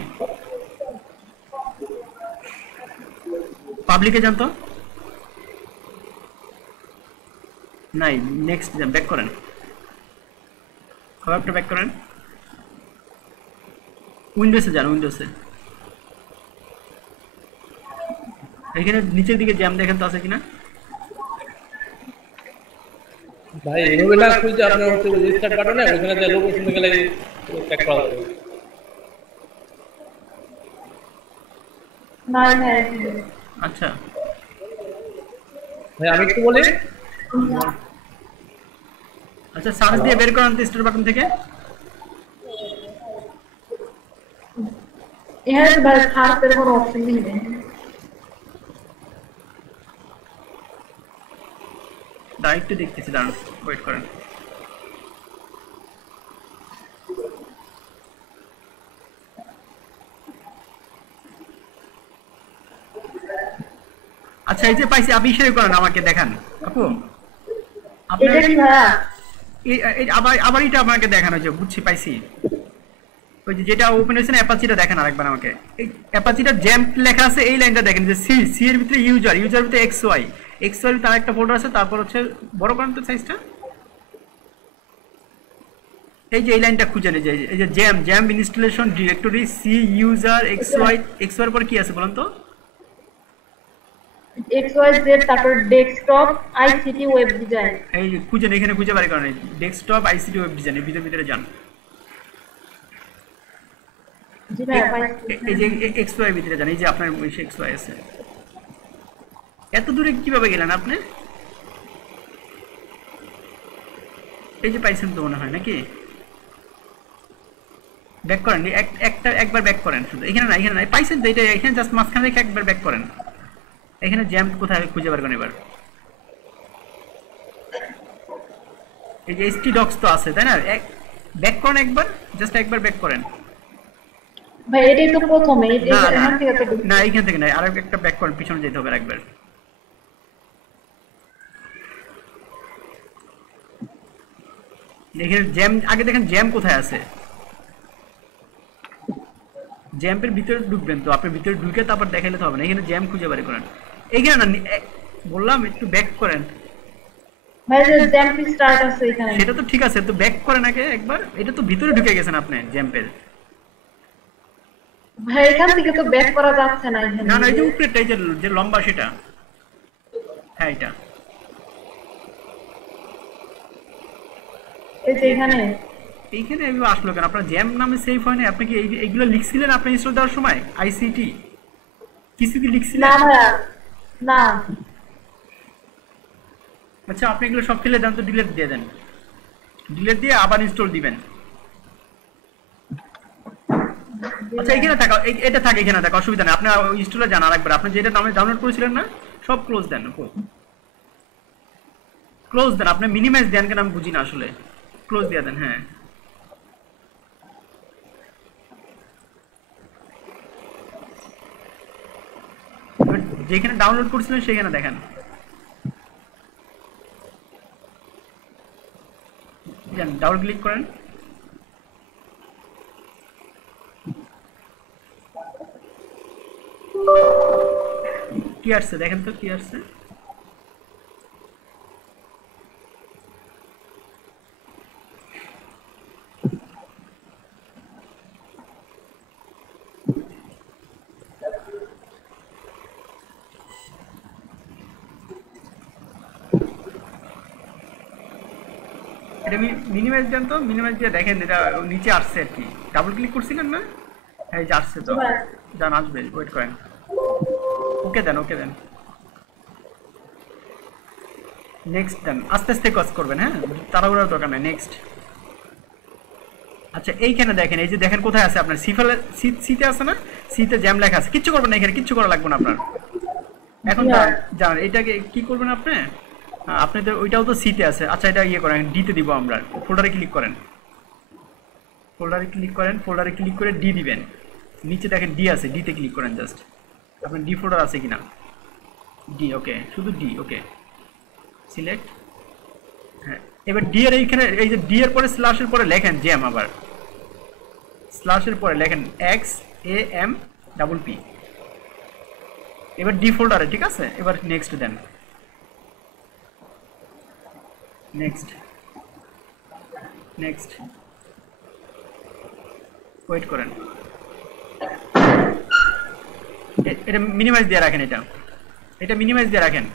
পাবলিকে জানতো নাই, নেক্সট ব্যাক করেন, আবার একটা ব্যাক করেন। উইন্ডোজে যান, উইন্ডোজে এখানে নিচের দিকে জ্যাম দেখেন তো আছে কিনা। ভাই এভাবে না খুঁজে আপনার হচ্ছে রেজিস্টার বাটনে ওখানে যে লোগো শুনে গেলে চেক করা যাবে। না না। আচ্ছা ভাই আমি একটু বলি। আচ্ছা, সার্চ দিয়ে বের করেন তো স্টার বাটন থেকে। এখানে ভাই সার্চের কোনো অপশন নেই। দাঁড়ান, দেখতেছি, দাঁড়ান, ওয়েট করেন। আচ্ছা, এই যে পাইছি, আপনি শেয়ার করেন, আমাকে দেখান আপু। এটা কি ভাইয়া? আবার এটা আমাকে দেখানো, যে বুঝছি, পাইছি। ওই যে যেটা ওপেন হয়েছে না, অ্যাপাচিটা দেখেন আরেকবার আমাকে। এই অ্যাপাচিটা জ্যাম্প লেখা আছে, এই লাইনটা দেখেন, যে সি এর ভিতরে ইউজার ভিতরে এক্স ওয়াই তার একটা ফোল্ডার আছে, তারপর হচ্ছে বড় করেন তো সাইজটা। এই যে এই লাইনটা খুঁজে নেই, এই যে XAMPP installation directory C user X Y পর কি আছে বলেন তো? XYZ, তারপর ডেস্কটপ আইসিটি ওয়েব ডিজাইন। এই খুঁজেন, এখানে খুঁজে বাড়ি করেন, ডেস্কটপ আইসিটি ওয়েব ডিজাইন, এর ভিতরে যান। জি ভাই, এই যে এক্স ওয়াই ভিতরে যান, এই যে আপনার এক্স ওয়াই আছে। এত দূরে কিভাবে গেলেন আপনি? এই যে পাইছেন তো মনে হয়, নাকি? ব্যাক করেন, একবার ব্যাক করেন শুধু। এখানে না, পাইছেন তো, এটা এখানে জাস্ট মাঝখানে রেখে একবার ব্যাক করেন। এখানে জ্যাম্প কোথায় খুঁজে বার করেন এবার। এই যে এসটি ডক্স তো আছে, তাই না? ব্যাক করেন একবার, জাস্ট একবার ব্যাক করেন। ভাই এটাই তো প্রথমে, এখান থেকে তো না, এইখান থেকে না, আর একটা ব্যাক করেন, পিছনে যেতে হবে একবার। এখানে জ্যাম, আগে দেখেন জ্যাম কোথায় আছে। জ্যাম্পের ভিতরে ঢুকবেন তো, আপনি ভিতরে ঢুকে তারপর দেখাইলে তো হবে না। এখানে জ্যাম খুঁজে বাড়ি করেন। এখানে না, বললাম একটু ব্যাক করেন। ভাই যে জ্যাম্প স্টার্ট আছে এখানে, সেটা তো ঠিক আছে, তো ব্যাক করেন আগে একবার। এটা তো ভিতরে ঢুকে গেছেন আপনি জ্যাম্পের। ভাই এখান থেকে তো ব্যাক করা যাচ্ছে না। না, এই যে উপরেরটা, এই যে লম্বা, সেটা। হ্যাঁ, এটা এই যে এইখানে এগুলো আসলো কেন? আপনার জ্যাম নামে সেভ হয় না? আপনি কি এইগুলো লিখছিলেন আপনি ইনস্টল দেওয়ার সময়? আইসিটি কিছু কি লিখছিলেন? না ভাইয়া না। আচ্ছা আপনি এগুলো সব ফেলে দেন তো, ডিলিট দিয়ে দেন, ডিলিট দিয়ে আবার ইনস্টল দিবেন। আচ্ছা এখানে থাকা, এটা থাকে এখানে থাকা, অসুবিধা নেই। আপনি ইনস্টলে যান আরেকবার, আপনি যেটা ডাউনলোড করেছিলেন না সব ক্লোজ দেন, ক্লোজ দেন। আপনি মিনিমাইজ দেন কেন আমি বুঝি না আসলে, ক্লোজ দিয়ে দেন। হ্যাঁ যেখানে ডাউনলোড করছিলেন সেখানে দেখেন, ডাবল ক্লিক করেন। কি আসছে দেখেন তো, কি আসছে? এটা মিনিমাইজ দেন তো, মিনিমাইজ দিয়ে দেখেন এটা নিচে আসছে আর কি। ডাবল ক্লিক করছিলেন না? হ্যাঁ এই যে আসছে তো, যান আসবে, ওয়েট করেন। ওকে দেন, ওকে দেন, নেক্সট দেন। আস্তে আস্তে কাজ করবেন, হ্যাঁ তাড়াহুড়ার দরকার নেই। নেক্সট। আচ্ছা এইখানে দেখেন, এই যে দেখেন কোথায় আছে আপনার সিতে আছে না, সিতে জ্যাম লেখা আছে। কিচ্ছু করবেন না এখানে, কিচ্ছু করা লাগবে না আপনার। এখন জানেন এটাকে কি করবেন আপনি? আপনি তো ওইটাও তো সিতে আছে। আচ্ছা এটা ইয়ে করেন, ডিতে দিব আমরা। ফোল্ডারে ক্লিক করেন, ফোল্ডারে ক্লিক করেন, ফোল্ডারে ক্লিক করে ডি দিবেন। নিচে দেখেন ডি আছে, ডিতে ক্লিক করেন জাস্ট। আপনার ডি ফোল্ডার আছে কিনা, ডি, ওকে, শুধু ডি, ওকে সিলেক্ট। হ্যাঁ এবার ডি এর এইখানে, এই যে ডি এর পরে স্ল্যাশের পরে লেখেন জ্যাম, আবার স্ল্যাশের পরে লেখেন XAMPP। এবার ডি ফোল্ডারে, ঠিক আছে? এবার নেক্সট দেন, নেক্সট, নেক্সট, ওয়েট করেন। এটা মিনিমাইজ দিয়ে রাখেন, এটা মিনিমাইজ দিয়ে রাখেন।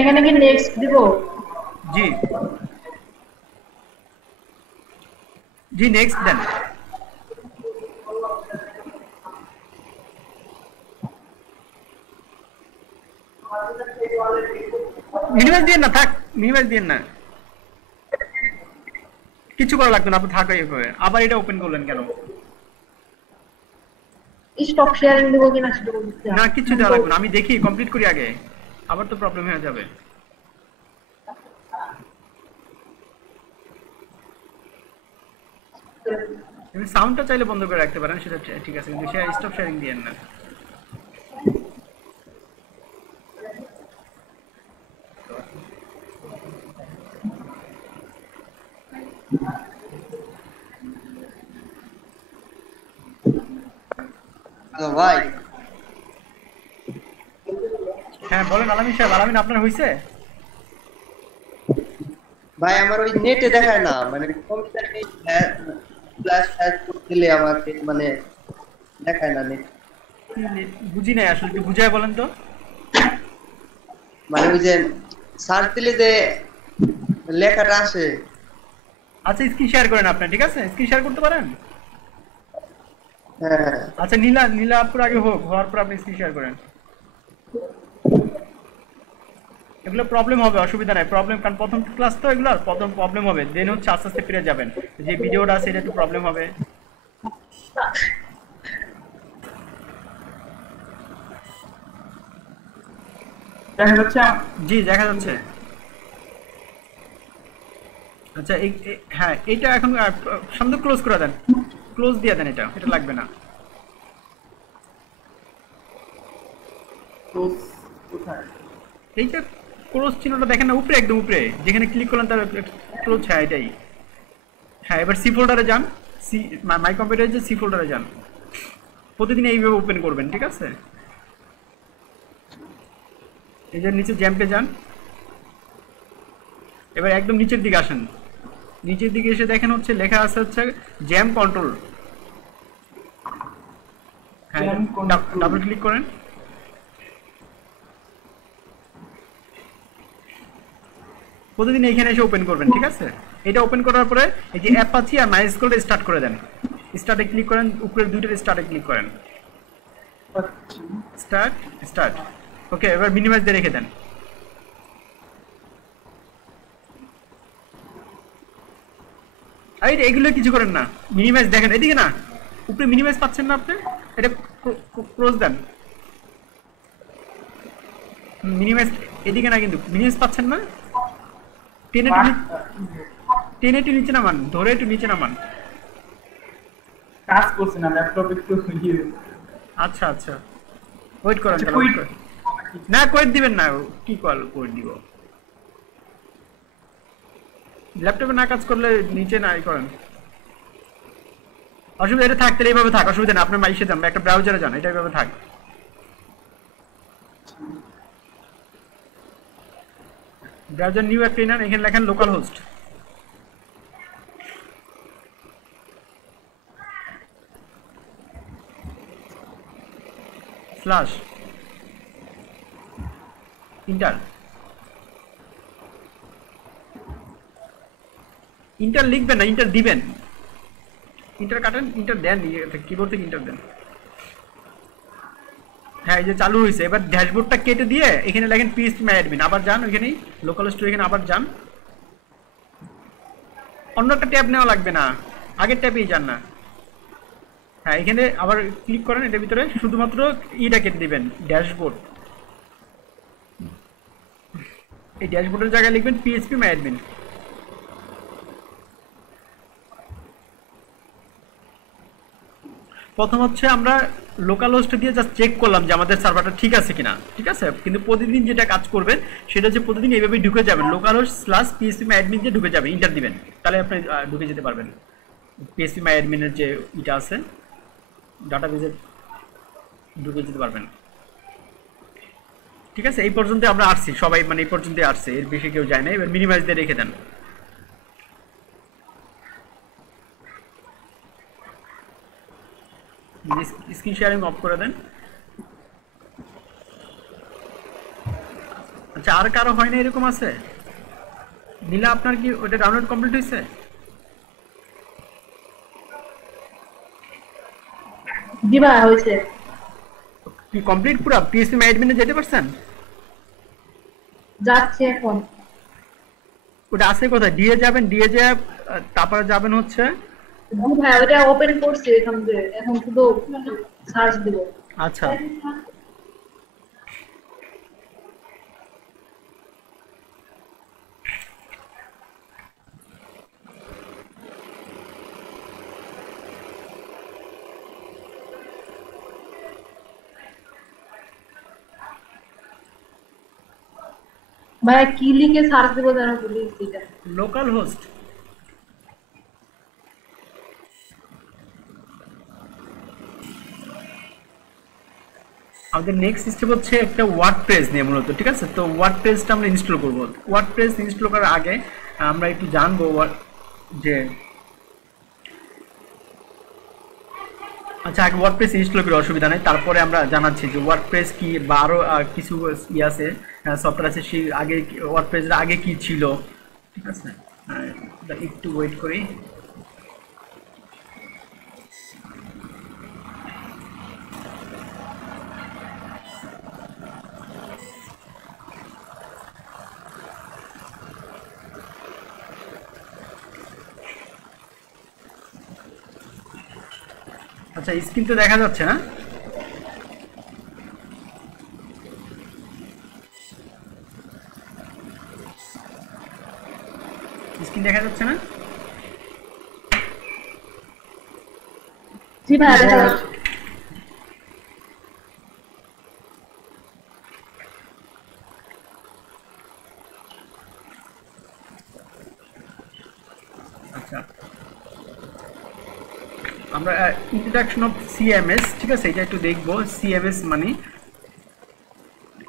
এখানে কি নেক্সট দিব? জি জি নেক্সট দেন। মিনিমাইজ দিয়ে না, থাক মিনিমাইজ দিয়ে না, কিছু করা লাগবে না, আপনি থাক এইভাবে। আবার এটা ওপেন করলেন কেন? স্টপ শেয়ারিং দেব কিনা সেটা বলতে না কিছু দেওয়া লাগবে না, আমি দেখি কমপ্লিট করি আগে, আবার তো প্রবলেম হয়ে যাবে। তুমি সাউন্ডটা চাইলে বন্ধ করে রাখতে পারেন, সেটা ঠিক আছে, কিন্তু শেয়ার স্টপ শেয়ারিং দিয়েন না। ভাই হ্যাঁ বলেন আলামিন সাহেব। আলামিন আপনার হইছে? ভাই আমার ওই নেটে দেখায় না, মানে কম্পিউটারে ফ্ল্যাশ দিলে আমাকে মানে দেখায় না নেট। বুঝি নাই আসলে, একটু বুঝায় বলেন তো। মানে ওই যে সার্চ দিলে যে লেখাটা আসে। আচ্ছা স্ক্রিন শেয়ার করেন আপনি, ঠিক আছে? স্ক্রিন শেয়ার করতে পারেন? হ্যাঁ আচ্ছা নীলা আপুর আগে হোক, হওয়ার পর আপনি স্ক্রিন শেয়ার করেন। এগুলো প্রবলেম হবে, অসুবিধা নাই, প্রবলেম, কারণ প্রথম ক্লাস তো এগুলো প্রথম প্রবলেম হবে, দেন হচ্ছে আস্তে আস্তে ফিরে যাবেন। যে ভিডিওটা আছে এটা একটু প্রবলেম হবে। দেখা যাচ্ছে? জি দেখা যাচ্ছে। আচ্ছা হ্যাঁ এটা এখন সামনে ক্লোজ করে দেন, ক্লোজ দিয়ে দেন, এটা লাগবে না। এইটা ক্লোজ চিহ্নটা দেখেন না উপরে, একদম উপরে যেখানে ক্লিক করলেন তার ক্লোজ। হ্যাঁ এটাই। হ্যাঁ এবার সি ফোল্ডারে যান, মাই কম্পিউটারে যে সি ফোল্ডারে যান, প্রতিদিন এইভাবে ওপেন করবেন, ঠিক আছে? এই যে নিচে জ্যাম্পে যান, এবার একদম নিচের দিকে আসেন, নিচের দিকে এসে দেখেন হচ্ছে লেখা আছে হচ্ছে জ্যাম কন্ট্রোল। হ্যাঁ, ডাবল ক্লিক করেন। প্রতিদিন এইখানে এসে ওপেন করবেন, ঠিক আছে? এটা ওপেন করার পরে এই যে অ্যাপাচি আর মাইস্কুল স্টার্ট করে দেন, স্টার্টে ক্লিক করেন, উপরের দুইটার স্টার্টে ক্লিক করেন, স্টার্ট স্টার্ট। ওকে, এবার মিনিমাইজ দিয়ে রেখে দেন। এই এগুলো কিছু করেন না, মিনিমাইজ দেখেন এদিকে না, উপরে মিনিমাইজ পাচ্ছেন না আপনি, এটা ক্লোজ দেন। মিনিমাইজ এদিকে না, কিন্তু মিনিমাইজ পাচ্ছেন না, টেনে একটু নিচে নামান, ধরে একটু নিচে নামান। কাজ করছে না, ল্যাপটপ একটু আচ্ছা আচ্ছা, ওয়েট করেন। না কোয়েট দিবেন না, কি কোয়েট দিব? ল্যাপটপে না কাজ করলে নিচে না করেন, অসুবিধা। এটা থাক, তাহলে এইভাবে থাক, অসুবিধা না। আপনার মাইসে যান, একটা ব্রাউজারে যান, এটা এইভাবে থাক। ব্রাউজার নিউ একটা নেন, এখানে লেখেন লোকাল হোস্ট। স্ল্যাশ ইন্টার লিখবেন না, ইন্টার দিবেন। ইন্টার কাটেন, ইন্টার দেন, কিবোর্ড থেকে ইন্টার দেন। হ্যাঁ, এই যে চালু হয়েছে। এবার ড্যাশবোর্ডটা কেটে দিয়ে এখানে লেখেন phpMyAdmin, আবার যান ওইখানেই লোকাল হোস্ট, এখানে আবার যান। অন্য একটা ট্যাব নেওয়া লাগবে না, আগের ট্যাবেই যান না। হ্যাঁ, এখানে আবার ক্লিক করেন, এটার ভিতরে শুধুমাত্র ইটা কেটে দিবেন, ড্যাশবোর্ড। এই ড্যাশবোর্ডের জায়গায় লিখবেন phpMyAdmin। প্রথম হচ্ছে আমরা লোকাল হোস্ট দিয়ে জাস্ট চেক করলাম যে আমাদের সার্ভারটা ঠিক আছে কিনা, ঠিক আছে? কিন্তু প্রতিদিন যেটা কাজ করবেন সেটা হচ্ছে প্রতিদিন এইভাবে ঢুকে যাবেন, লোকাল হোস্ট স্ল্যাশ phpMyAdmin দিয়ে ঢুকে যাবেন, ইন্টার দিবেন, তাহলে আপনি ঢুকে যেতে পারবেন। phpMyAdmin এর যে এটা আছে ডাটাবেজে ঢুকে যেতে পারবেন, ঠিক আছে? এই পর্যন্ত আমরা আসছি সবাই, মানে এই পর্যন্ত আসছে, এর বেশি কেউ যায় না। এবার মিনিমাইজ দিয়ে রেখে দেন। স্ক্রিন শেয়ারিং অফ করে দেন। আচ্ছা, আর কারো হয় না এরকম আছে? নীলা, আপনার কি ওটা ডাউনলোড কমপ্লিট হয়েছে? জি ভাই, হয়েছে। কি কমপ্লিট পুরো phpMyAdmin এ যেতে পারছেন? যাচ্ছে এখন। ওটা আছে কোথায়? ডিএ যাবেন, ডিএ যা তারপরে যাবেন হচ্ছে। জি ভাই, ওটা ওপেন করছি এখান থেকে, এখন শুধু সার্চ দিব। আচ্ছা, ভাই কি লিখে সার্চ দিব জানো ভুলে গেছি এটা। Local host. আমাদের নেক্সট স্টেপ হচ্ছে একটা ওয়ার্ডপ্রেস নিয়ে মূলত, ঠিক আছে? তো ওয়ার্ডপ্রেসটা আমরা ইনস্টল করব। ওয়ার্ডপ্রেস ইনস্টল করার আগে আমরা একটু জানবো যে আচ্ছা, আগে ওয়ার্ডপ্রেস ইনস্টল করে অসুবিধা নেই, তারপরে আমরা জানাচ্ছি যে ওয়ার্ডপ্রেস কি বা আরো কিছু ই আছে, সফটওয়্যার আছে, সেই আগে ওয়ার্ডপ্রেসের আগে কি ছিল, ঠিক আছে? একটু ওয়েট করি। আচ্ছা, স্ক্রিন তো দেখা যাচ্ছে না? স্ক্রিন দেখা যাচ্ছে না? জি ভাই, দেখা যাচ্ছে। আচ্ছা, আমরা ইন্ট্রোডাকশন অফ সিএমএস, ঠিক আছে? এটা একটু দেখবো। সিএমএস মানে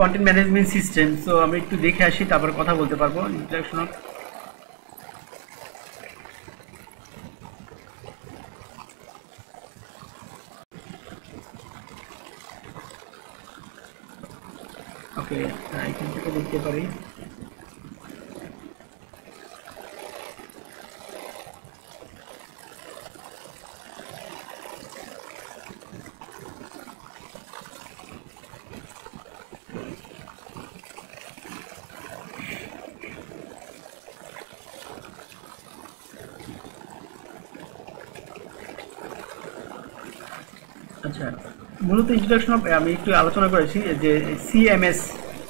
কন্টেন্ট ম্যানেজমেন্ট সিস্টেম। সো আমি একটু দেখে আসি, তারপর কথা বলতে পারবো। ইন্ট্রোডাকশন অফ ওকে, এখান থেকে দেখতে পারি। আচ্ছা, মূলত ইন্ট্রোডাকশন অফ আমি একটু আলোচনা করেছি যে সিএমএস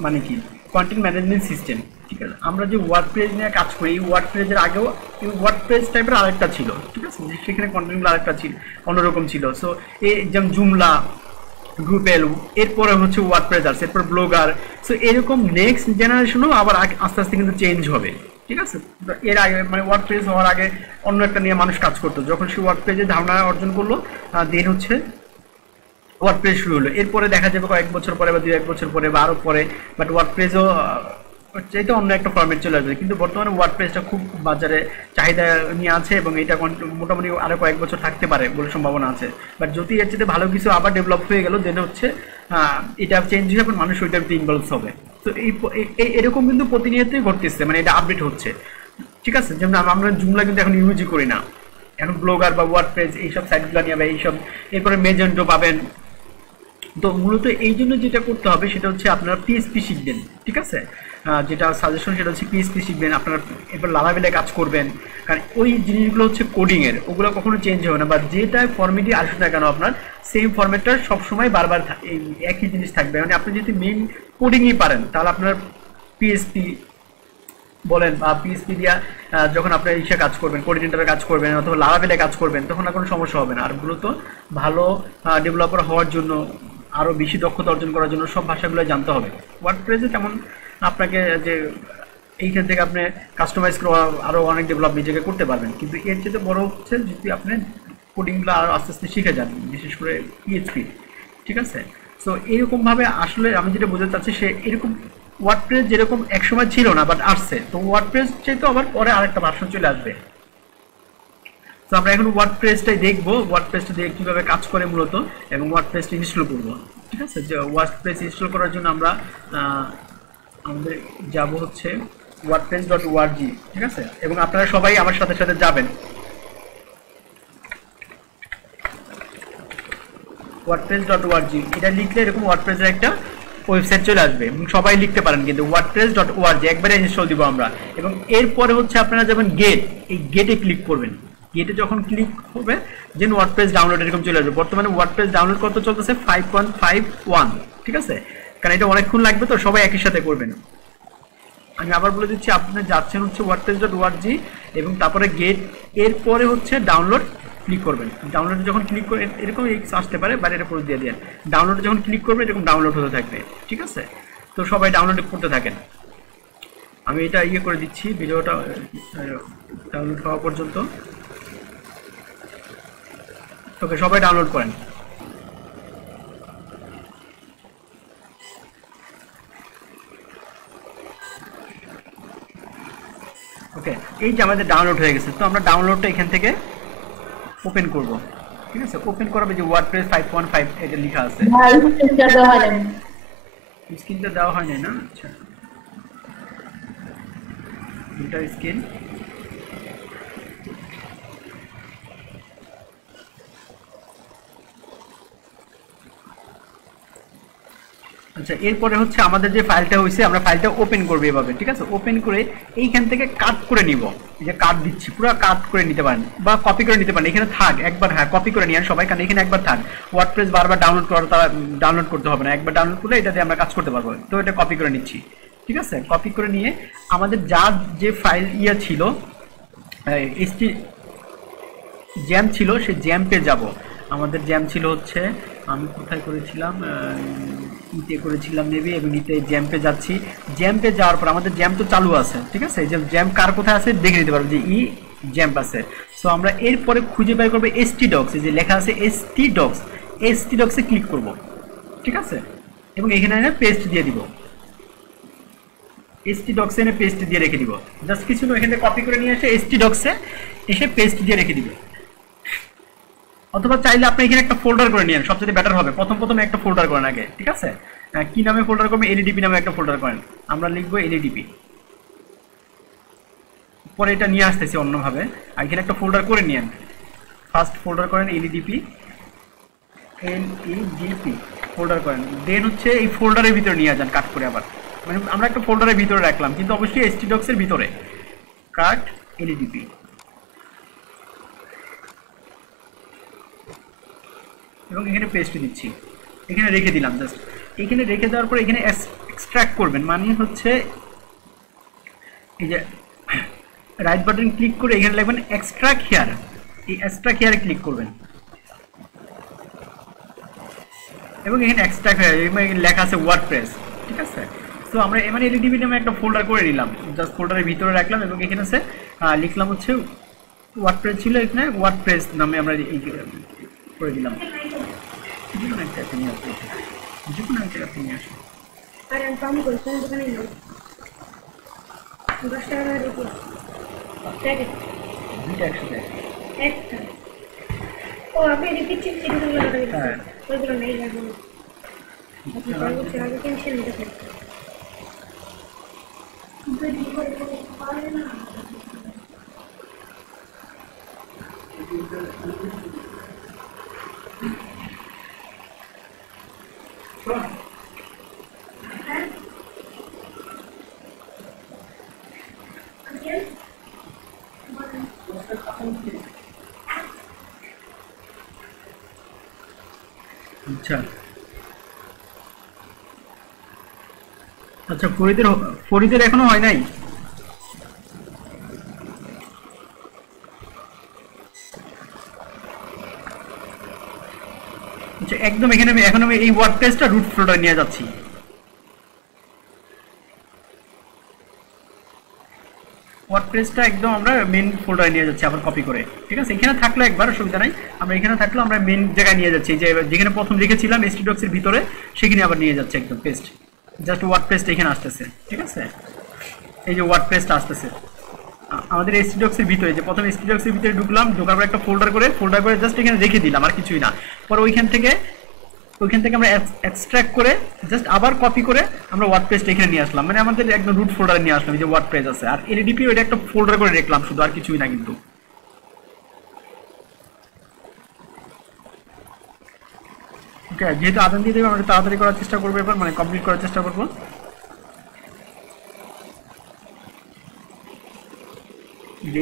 মানে কি, কন্টেন্ট ম্যানেজমেন্ট সিস্টেম। ঠিক আছে, আমরা যে ওয়ার্ডপ্রেস নিয়ে কাজ করি, এই ওয়ার্ডপ্রেসের আগেও এই ওয়ার্ডপ্রেস টাইপের আরেকটা ছিল। ঠিক আছে, সেখানে কন্টেন্টগুলো আরেকটা ছিল, অন্যরকম ছিল। সো এই যেমন জুমলা, গ্রুপেল, এরপরে হচ্ছে ওয়ার্ডপ্রেস আসছে, এরপর ব্লগার। সো এরকম নেক্সট জেনারেশনও আবার আস্তে আস্তে কিন্তু চেঞ্জ হবে। ঠিক আছে, এর আগে মানে ওয়ার্ডপ্রেস হওয়ার আগে অন্য একটা নিয়ে মানুষ কাজ করতো, যখন সে ওয়ার্ডপ্রেসের ধারণা অর্জন করলো দেন হচ্ছে ওয়ার্ডপ্রেস শুরু হলো। এরপরে দেখা যাবে কয়েক বছর পরে বা 2-1 বছর পরে বা আরও পরে, বাট ওয়ার্ডপ্রেসও এটা অন্য একটা ফরম্যাট চলে আসবে। কিন্তু বর্তমানে ওয়ার্ডপ্রেসটা খুব বাজারে চাহিদা নিয়ে আছে এবং এটা মোটামুটি আরও কয়েক বছর থাকতে পারে বলে সম্ভাবনা আছে। বাট যদি এর চেয়ে ভালো কিছু আবার ডেভেলপ হয়ে গেল, দেন হচ্ছে এটা চেঞ্জ হিসাবে মানুষ ওইটাতে ইনভলভ হবে। তো এরকম কিন্তু প্রতিনিয়তই ঘটতেছে, মানে এটা আপডেট হচ্ছে। ঠিক আছে, যেমন আমরা জুমলা কিন্তু এখন ইউজই করি না, এখন ব্লগার বা ওয়ার্ডপ্রেস এইসব সাইটগুলো নিয়ে বা এইসব, এরপরে মেজেন্টো পাবেন। তো মূলত এই জন্য যেটা করতে হবে সেটা হচ্ছে আপনারা পিএসপি শিখবেন। ঠিক আছে, যেটা সাজেশন সেটা হচ্ছে পিএসপি শিখবেন, আপনারা এরপর লালাবেলে কাজ করবেন, কারণ ওই জিনিসগুলো হচ্ছে কোডিংয়ের, ওগুলো কখনো চেঞ্জ হবে না। বা যেটা ফর্মেটই আসুক না কেন আপনার সেম ফর্মেটটা সবসময় বারবার এই একই জিনিস থাকবে। মানে আপনি যদি মেইন কোডিংই পারেন তাহলে আপনার পিএসপি বলেন বা পিএসপি দিয়া যখন আপনার ইসে কাজ করবেন, কোঅর্ডিনেটরে কাজ করবেন অথবা লারাভেলে কাজ করবেন, তখন আর কোনো সমস্যা হবে না। আর মূলত ভালো ডেভেলপার হওয়ার জন্য, আরও বেশি দক্ষতা অর্জন করার জন্য সব ভাষাগুলো জানতে হবে। ওয়ার্ডপ্রেসে তেমন আপনাকে যে এইখান থেকে আপনি কাস্টমাইজ করে আরও অনেক ডেভেলপ নিজেকে করতে পারবেন, কিন্তু এর চেয়ে বড় হচ্ছে যদি আপনি কোডিংগুলো আরও আস্তে আস্তে শিখে যান, বিশেষ করে পিএইচপি। ঠিক আছে, সো এইরকমভাবে আসলে আমি যেটা বোঝাতে চাচ্ছি, সে এরকম ওয়ার্ডপ্রেস যেরকম একসময় ছিল না বাট আসছে, তো ওয়ার্ডপ্রেস যেহেতু আবার পরে আরেকটা ভার্সন চলে আসবে। তো আমরা এখন ওয়ার্ডপ্রেসটাই দেখবো, ওয়ার্ডপ্রেসটা দিয়ে কীভাবে কাজ করে মূলত, এবং ওয়ার্ডপ্রেসটা ইনস্টল করবো। ঠিক আছে, যে ওয়ার্ডপ্রেস ইনস্টল করার জন্য আমরা আমাদের যাব হচ্ছে wordpress.org। ঠিক আছে, এবং আপনারা সবাই আমার সাথে সাথে যাবেন। wordpress.org এটা লিখলে এরকম ওয়ার্ডপ্রেসের একটা ওয়েবসাইট চলে আসবে এবং সবাই লিখতে পারেন, কিন্তু wordpress.org একবারে ইনস্টল দিব আমরা। এবং এরপরে হচ্ছে আপনারা যাবেন গেট, এই গেটে ক্লিক করবেন। গেটে যখন ক্লিক হবে দেন ওয়ার্ডপ্রেস ডাউনলোড এরকম চলে আসবে। বর্তমানে ওয়ার্ডপ্রেস ডাউনলোড কত চলতেছে 5.51। ঠিক আছে, কারণ এটা অনেকক্ষণ লাগবে, তো সবাই একই সাথে করবেন। আমি আবার বলে দিচ্ছি, আপনি যাচ্ছেন হচ্ছে wordpress.org এবং তারপরে গেট, এরপরে হচ্ছে ডাউনলোড ক্লিক করবেন। ডাউনলোডে যখন ক্লিক করে এরকম আসতে পারে, বা এটা করে দিয়ে দেন। ডাউনলোডে যখন ক্লিক করবেন এরকম ডাউনলোড হতে থাকবে। ঠিক আছে, তো সবাই ডাউনলোড করতে থাকেন। আমি এটা ইয়ে করে দিচ্ছি, ভিডিওটা ডাউনলোড হওয়া পর্যন্ত। ওকে, সবাই ডাউনলোড করেন। ওকে, এই যে আমাদের ডাউনলোড হয়ে গেছে, তো আমরা ডাউনলোডটা এখান থেকে ওপেন করব। ঠিক আছে, ওপেন করাবে যে ওয়ার্ডপ্রেস 5.5 এটা লেখা আছে। স্ক্রিনটা দেওয়া হয় না। আচ্ছা, এটা স্ক্রিন। আচ্ছা, এরপরে হচ্ছে আমাদের যে ফাইলটা হয়েছে আমরা ফাইলটা ওপেন করবো এভাবে। ঠিক আছে, ওপেন করে এইখান থেকে কাট করে নিব, এই যে কাট দিচ্ছি পুরো কাট করে নিতে পারেন বা কপি করে নিতে পারেন। এখানে থাক একবার, হ্যাঁ কপি করে নিয়ে সবাই, কারণ এখানে একবার থাক। ওয়ার্ডপ্রেস বারবার ডাউনলোড করতে হবে না, একবার ডাউনলোড করলে এটাতে আমরা কাজ করতে পারবো। তো এটা কপি করে নিচ্ছি। ঠিক আছে, কপি করে নিয়ে আমাদের যে ফাইল ছিল জ্যাম ছিল, সেই জ্যাম্পে যাব। আমাদের জ্যাম ছিল হচ্ছে, আমি কোথায় করেছিলাম, ইতে করেছিলাম মেবি, এবং ইতে জ্যাম্পে যাচ্ছি। জ্যাম্পে যাওয়ার পর আমাদের জ্যাম তো চালু আছে। ঠিক আছে, যে জ্যাম কার কোথায় আছে দেখে নিতে পারবো যে জ্যাম্প আছে। সো আমরা এরপরে খুঁজে বের করবো htdocs, যে লেখা আছে htdocs, htdocs-এ ক্লিক করব। ঠিক আছে, এবং এখানে পেস্ট দিয়ে দিব। htdocs এনে পেস্ট দিয়ে রেখে দিব। জাস্ট কিছু না, এখানে কপি করে নিয়ে এসে htdocs এ এসে পেস্ট দিয়ে রেখে দিবে। অথবা চাইলে আপনি এখানে একটা ফোল্ডার করে নিন, সবচেয়ে বেটার হবে। প্রথম একটা ফোল্ডার করেন আগে, ঠিক আছে? কি নামে ফোল্ডার করবেন? LEDP নামে একটা ফোল্ডার করেন। আমরা লিখবো LEDP, পরে এটা নিয়ে আসতেছি অন্যভাবে। আর এখানে একটা ফোল্ডার করে নিন, ফার্স্ট ফোল্ডার করেন LEDP ফোল্ডার করেন। দেন হচ্ছে এই ফোল্ডারের ভিতরে নিয়ে যান কাট করে। আবার মানে আমরা একটা ফোল্ডারের ভিতরে রাখলাম, কিন্তু অবশ্যই htdocs এর ভিতরে কাট LEDP। এবং এখানে পেস্ট দিচ্ছি, এখানে রেখে দিলাম। জাস্ট এখানে রেখে দেওয়ার পর এখানে এক্সট্রাক্ট করবেন, মানে হচ্ছে এই যে রাইট বাটন ক্লিক করে এখানে লিখবেন এক্সট্রাক্ট হিয়ার। এই এক্সট্রাক্ট হিয়ারে ক্লিক করবেন এবং এখানে এক্সট্রাক্ট হিয়ার লেখা আছে ওয়ার্ডপ্রেস, ঠিক আছে? তো আমরা মানে LEDP নামে একটা ফোল্ডার করে নিলাম, জাস্ট ফোল্ডারের ভিতরে রাখলাম এবং এখানে আছে লিখলাম হচ্ছে ওয়ার্ডপ্রেস ছিল, এখানে ওয়ার্ডপ্রেস নামে আমরা করে দিলাম। আচ্ছা, ফরিদের এখনো হয় নাই? আচ্ছা, একদম এখানে এখন আমি এই ওয়ার্ডপ্রেসটা রুট ফোল্ডার নিয়ে যাচ্ছি। ওয়ার্ডপ্রেসটা একদম আমরা মেইন ফোল্ডারে নিয়ে যাচ্ছি, আবার কপি করে, ঠিক আছে? এখানে থাকলে একবার অসুবিধা নাই, আমরা এখানে থাকলে আমরা মেইন জায়গায় নিয়ে যাচ্ছি, যে যেখানে প্রথম লিখেছিলাম htdocs এর ভিতরে, সেখানে আবার নিয়ে যাচ্ছে একদম পেস্ট। জাস্ট ওয়ার্ডপ্রেসটা এখানে আসতেছে, ঠিক আছে? এই যে ওয়ার্ডপ্রেসটা আসতেছে আমাদের htdocs এর ভিতরে, যে প্রথম htdocs এর ভিতরে ঢুকলাম, ঢোকার পর একটা ফোল্ডার করে জাস্ট এখানে রেখে দিলাম, আর কিছুই না। পরে ওইখান থেকে আমরা এক্সট্রাক্ট করে জাস্ট আবার কপি করে আমরা ওয়ার্ডপ্রেসটা এখানে নিয়ে আসলাম, মানে আমাদের একদম রুট ফোল্ডারে নিয়ে আসলাম, যে ওয়ার্ডপ্রেস আছে। আর LEDP ওইটা একটা ফোল্ডার করে রাখলাম শুধু, আর কিছুই না। কিন্তু ওকে, যেহেতু আদান দিয়ে দেবে, আমরা তাড়াতাড়ি করার চেষ্টা করবো এবার, মানে কমপ্লিট করার চেষ্টা করবো।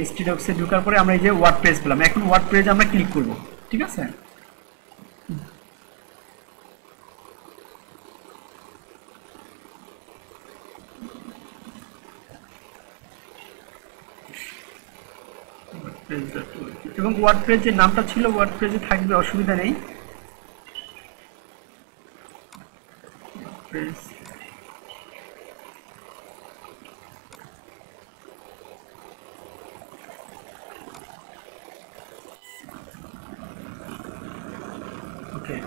htdocs এ ঢোকার পরে আমরা এই যে ওয়ার্ডপ্রেস পেলাম, এখন ওয়ার্ডপ্রেস আমরা ক্লিক করব, ঠিক আছে? এবং ওয়ার্ডপ্রেস যে নামটা ছিল ওয়ার্ডপ্রেসে থাকবে, অসুবিধা নেই। ওকে,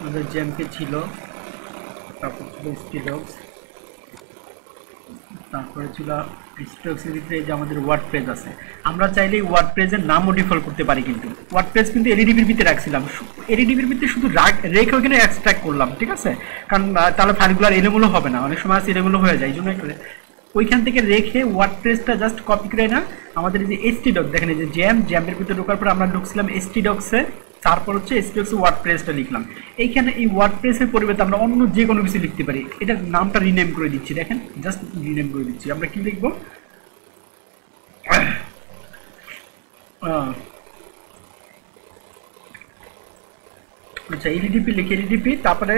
আমাদের জ্যামকে ছিল, তারপর ছিল htdocs, তারপরে ছিল htdocs এর ভিতরে যে আমাদের ওয়ার্ডপ্রেস আছে। আমরা চাইলে ওয়ার্ডপ্রেসের নাম মডিফাই করতে পারি, কিন্তু ওয়ার্ডপ্রেস কিন্তু LEDP এর ভিতরে রাখছিলাম, LEDP এর ভিতরে শুধু রেখে ওখানে এক্সট্রাক্ট করলাম, ঠিক আছে? কারণ তাহলে ফাইলগুলো আর এলোমেলো হবে না, অনেক সময় এলোমেলো হয়ে যায়, এই জন্য ওইখান থেকে রেখে ওয়ার্ডপ্রেসটা জাস্ট কপি করে না আমাদের যে htdocs, দেখেন এই যে জ্যামের ভিতরে ঢোকার পর আমরা ঢুকছিলাম htdocs এ, তারপর হচ্ছে htdocs ওয়ার্ডপ্রেসটা লিখলাম। এইখানে এই ওয়ার্ডপ্রেসের পরিবর্তে আমরা অন্য যে কোনো কিছু লিখতে পারি। এটা নামটা রিনেম করে দিচ্ছি, দেখেন জাস্ট রিনেম করে দিচ্ছি। আমরা কি লিখব? আচ্ছা, LEDP লিখে LEDP, তারপরে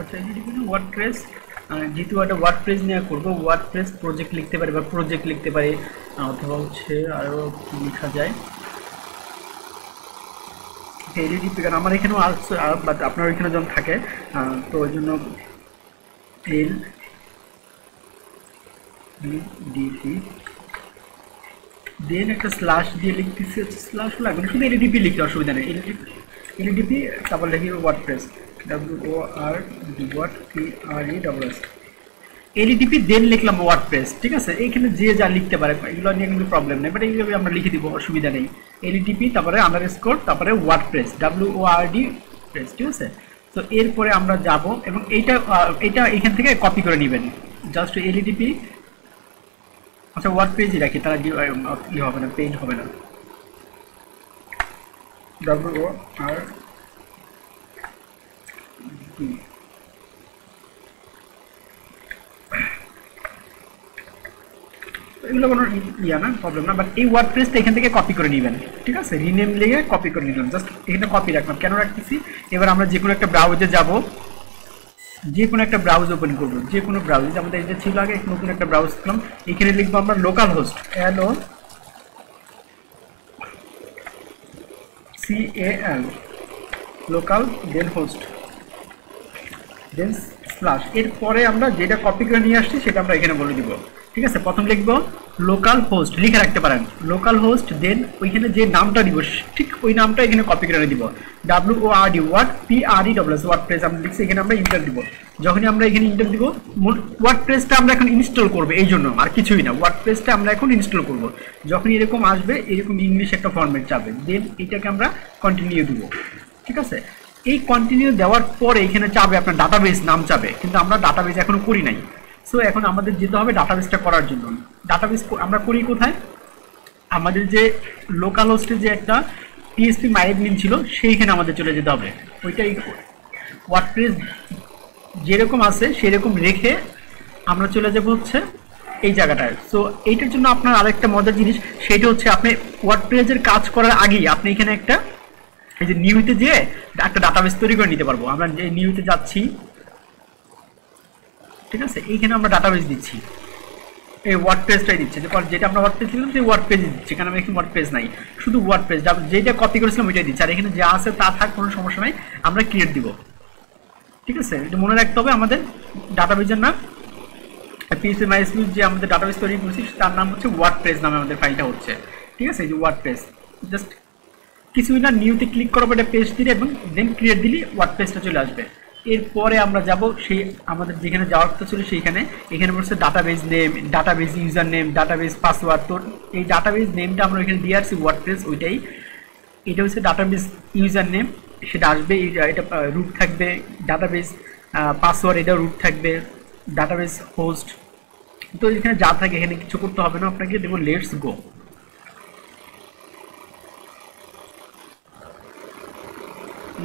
আচ্ছা LEDP ওয়ার্ডপ্রেস, যেহেতু একটা ওয়ার্ডপ্রেস নিয়ে করবো, ওয়ার্ডপ্রেস প্রজেক্ট লিখতে পারি বা প্রজেক্ট লিখতে পারি, অথবা হচ্ছে আরও কি লেখা যায়, এলইডিপি কারণ আমার এখানেও আছে বাট আপনার ওইখানে যখন থাকে তো ওই জন্য এলডিপি দেন একটা স্ল্যাশ দিয়ে লিখতেছি, হচ্ছে স্ল্যাশ লাগবে না, শুধু এলডিপি লিখতে অসুবিধা নেই। এলডিপি তারপর লিখি ওয়ার্ডপ্রেস WORDPRESS এলডিপি দেন লিখলাম ওয়ার্ডপ্রেস, ঠিক আছে। এইখানে যে যা লিখতে পারে এগুলো নিয়ে কিন্তু প্রবলেম নেই, বাট এইভাবে আমরা লিখে দিব, অসুবিধা নেই। এলডিপি তারপরে আন্ডারস্কোর তারপরে ওয়ার্ডপ্রেস WORDPRESS, ঠিক আছে। তো এরপরে আমরা যাব এবং এইটা এখান থেকে কপি করে নেবেন, জাস্ট এলডিপি। আচ্ছা ওয়ার্ডপ্রেসই রাখি, তারা ই হবে না, পেইন্ট হবে না। WORD এগুলো কোনো ইয়া না, প্রবলেম না, বাট এই ওয়ার্ডপ্রেসটা এখান থেকে কপি করে নেবেন, ঠিক আছে। রিনেম লিখে কপি করে নিলাম, জাস্ট এখানে কপি রাখলাম। কেন রাখতেছি, এবার আমরা যে কোনো একটা ব্রাউজে যাব, যে কোনো একটা ব্রাউজ ওপেন করব, যে কোনো ব্রাউজ, আমাদের এটা ছিল আগে, নতুন একটা ব্রাউজ করলাম। এখানে লিখবো আমরা লোকাল হোস্ট LOCAL লোকাল দেন হোস্ট দেন স্ল্যাশ, এরপরে আমরা যেটা কপি করে নিয়ে আসছি সেটা আমরা এখানে বলে দিব, ঠিক আছে। প্রথম লিখবো লোকাল হোস্ট, লিখে রাখতে পারেন লোকাল হোস্ট, দেন ওইখানে যে নামটা দিব ঠিক ওই নামটা এখানে কপি করে দিব, WORDPRESS ওয়ার্ডপ্রেস আমরা লিখছি, এখানে আমরা ইন্টার দিব। যখনই আমরা এখানে ইন্টার দিব, ওয়ার্ডপ্রেসটা আমরা এখন ইনস্টল করবো, এই জন্য আর কিছুই না, ওয়ার্ডপ্রেসটা আমরা এখন ইনস্টল করব। যখন এরকম আসবে, এরকম ইংলিশ একটা ফরম্যাট যাবে, দেন এটাকে আমরা কন্টিনিউ দিব, ঠিক আছে। এই কন্টিনিউ দেওয়ার পরে এখানে চাবে আপনার ডাটাবেস নাম চাবে, কিন্তু আমরা ডাটাবেস এখনো করি নাই। সো এখন আমাদের যেতে হবে ডাটাবেসটা করার জন্য। ডাটাবেস আমরা করি কোথায়, আমাদের যে লোকাল হোস্টে যে একটা PHP MyAdmin ছিল সেইখানে আমাদের চলে যেতে হবে। ওইটাই ওয়ার্ডপ্রেস যেরকম আছে সেরকম রেখে আমরা চলে যাব হচ্ছে এই জায়গাটায়। সো এইটার জন্য আপনার আরেকটা মজার জিনিস, সেটা হচ্ছে আপনি ওয়ার্ডপ্রেসের কাজ করার আগেই আপনি এখানে একটা এই যে নিউতে যে একটা ডাটাবেস তৈরি করে নিতে পারবো। আমরা যে নিউতে যাচ্ছি, ঠিক আছে, এইখানে আমরা ডাটাবেস দিচ্ছি, এই ওয়ার্ডপ্রেসটাই দিচ্ছে, যেটা আমরা ওয়ার্ডপ্রেস দিলাম সেই ওয়ার্ডপ্রেস দিচ্ছি, কারণ আমি এখানে ওয়ার্ডপ্রেস নাই, শুধু ওয়ার্ডপ্রেস যেটা কপি করেছিলাম ওইটাই দিচ্ছি, আর এখানে যা আছে তা থাক, কোনো সমস্যা নাই, আমরা ক্রিয়েট দিব, ঠিক আছে। এটা মনে রাখতে হবে, আমাদের ডাটাবেসের নাম PHP MySQL যে আমাদের ডাটাবেস তৈরি করছি তার নাম হচ্ছে ওয়ার্ডপ্রেস নামে আমাদের ফাইলটা হচ্ছে, ঠিক আছে। এই যে ওয়ার্ডপ্রেস, জাস্ট কিছুই না, নিউতে ক্লিক করাবো, এটা পেস্ট দিলে এবং দেন ক্রিয়েট দিলে ওয়ার্ডপ্রেসটা চলে আসবে। এরপরে আমরা যাব সেই আমাদের যেখানে যাওয়ার কথা ছিল সেইখানে, এখানে বলছে database name, database user name, database password. তো এই ডাটাবেস নেমটা আমরা এখানে দিয়ে আসছি ওয়ার্ডপ্রেস, ওইটাই, এটা হচ্ছে ডাটাবেস ইউজার নেম, সেটা আসবে, এটা রুট থাকবে, ডাটাবেস পাসওয়ার্ড এটা রুট থাকবে, ডাটাবেস হোস্ট। তো এখানে যা থাকে এখানে কিছু করতে হবে না আপনাকে, দেবো লেটস গো।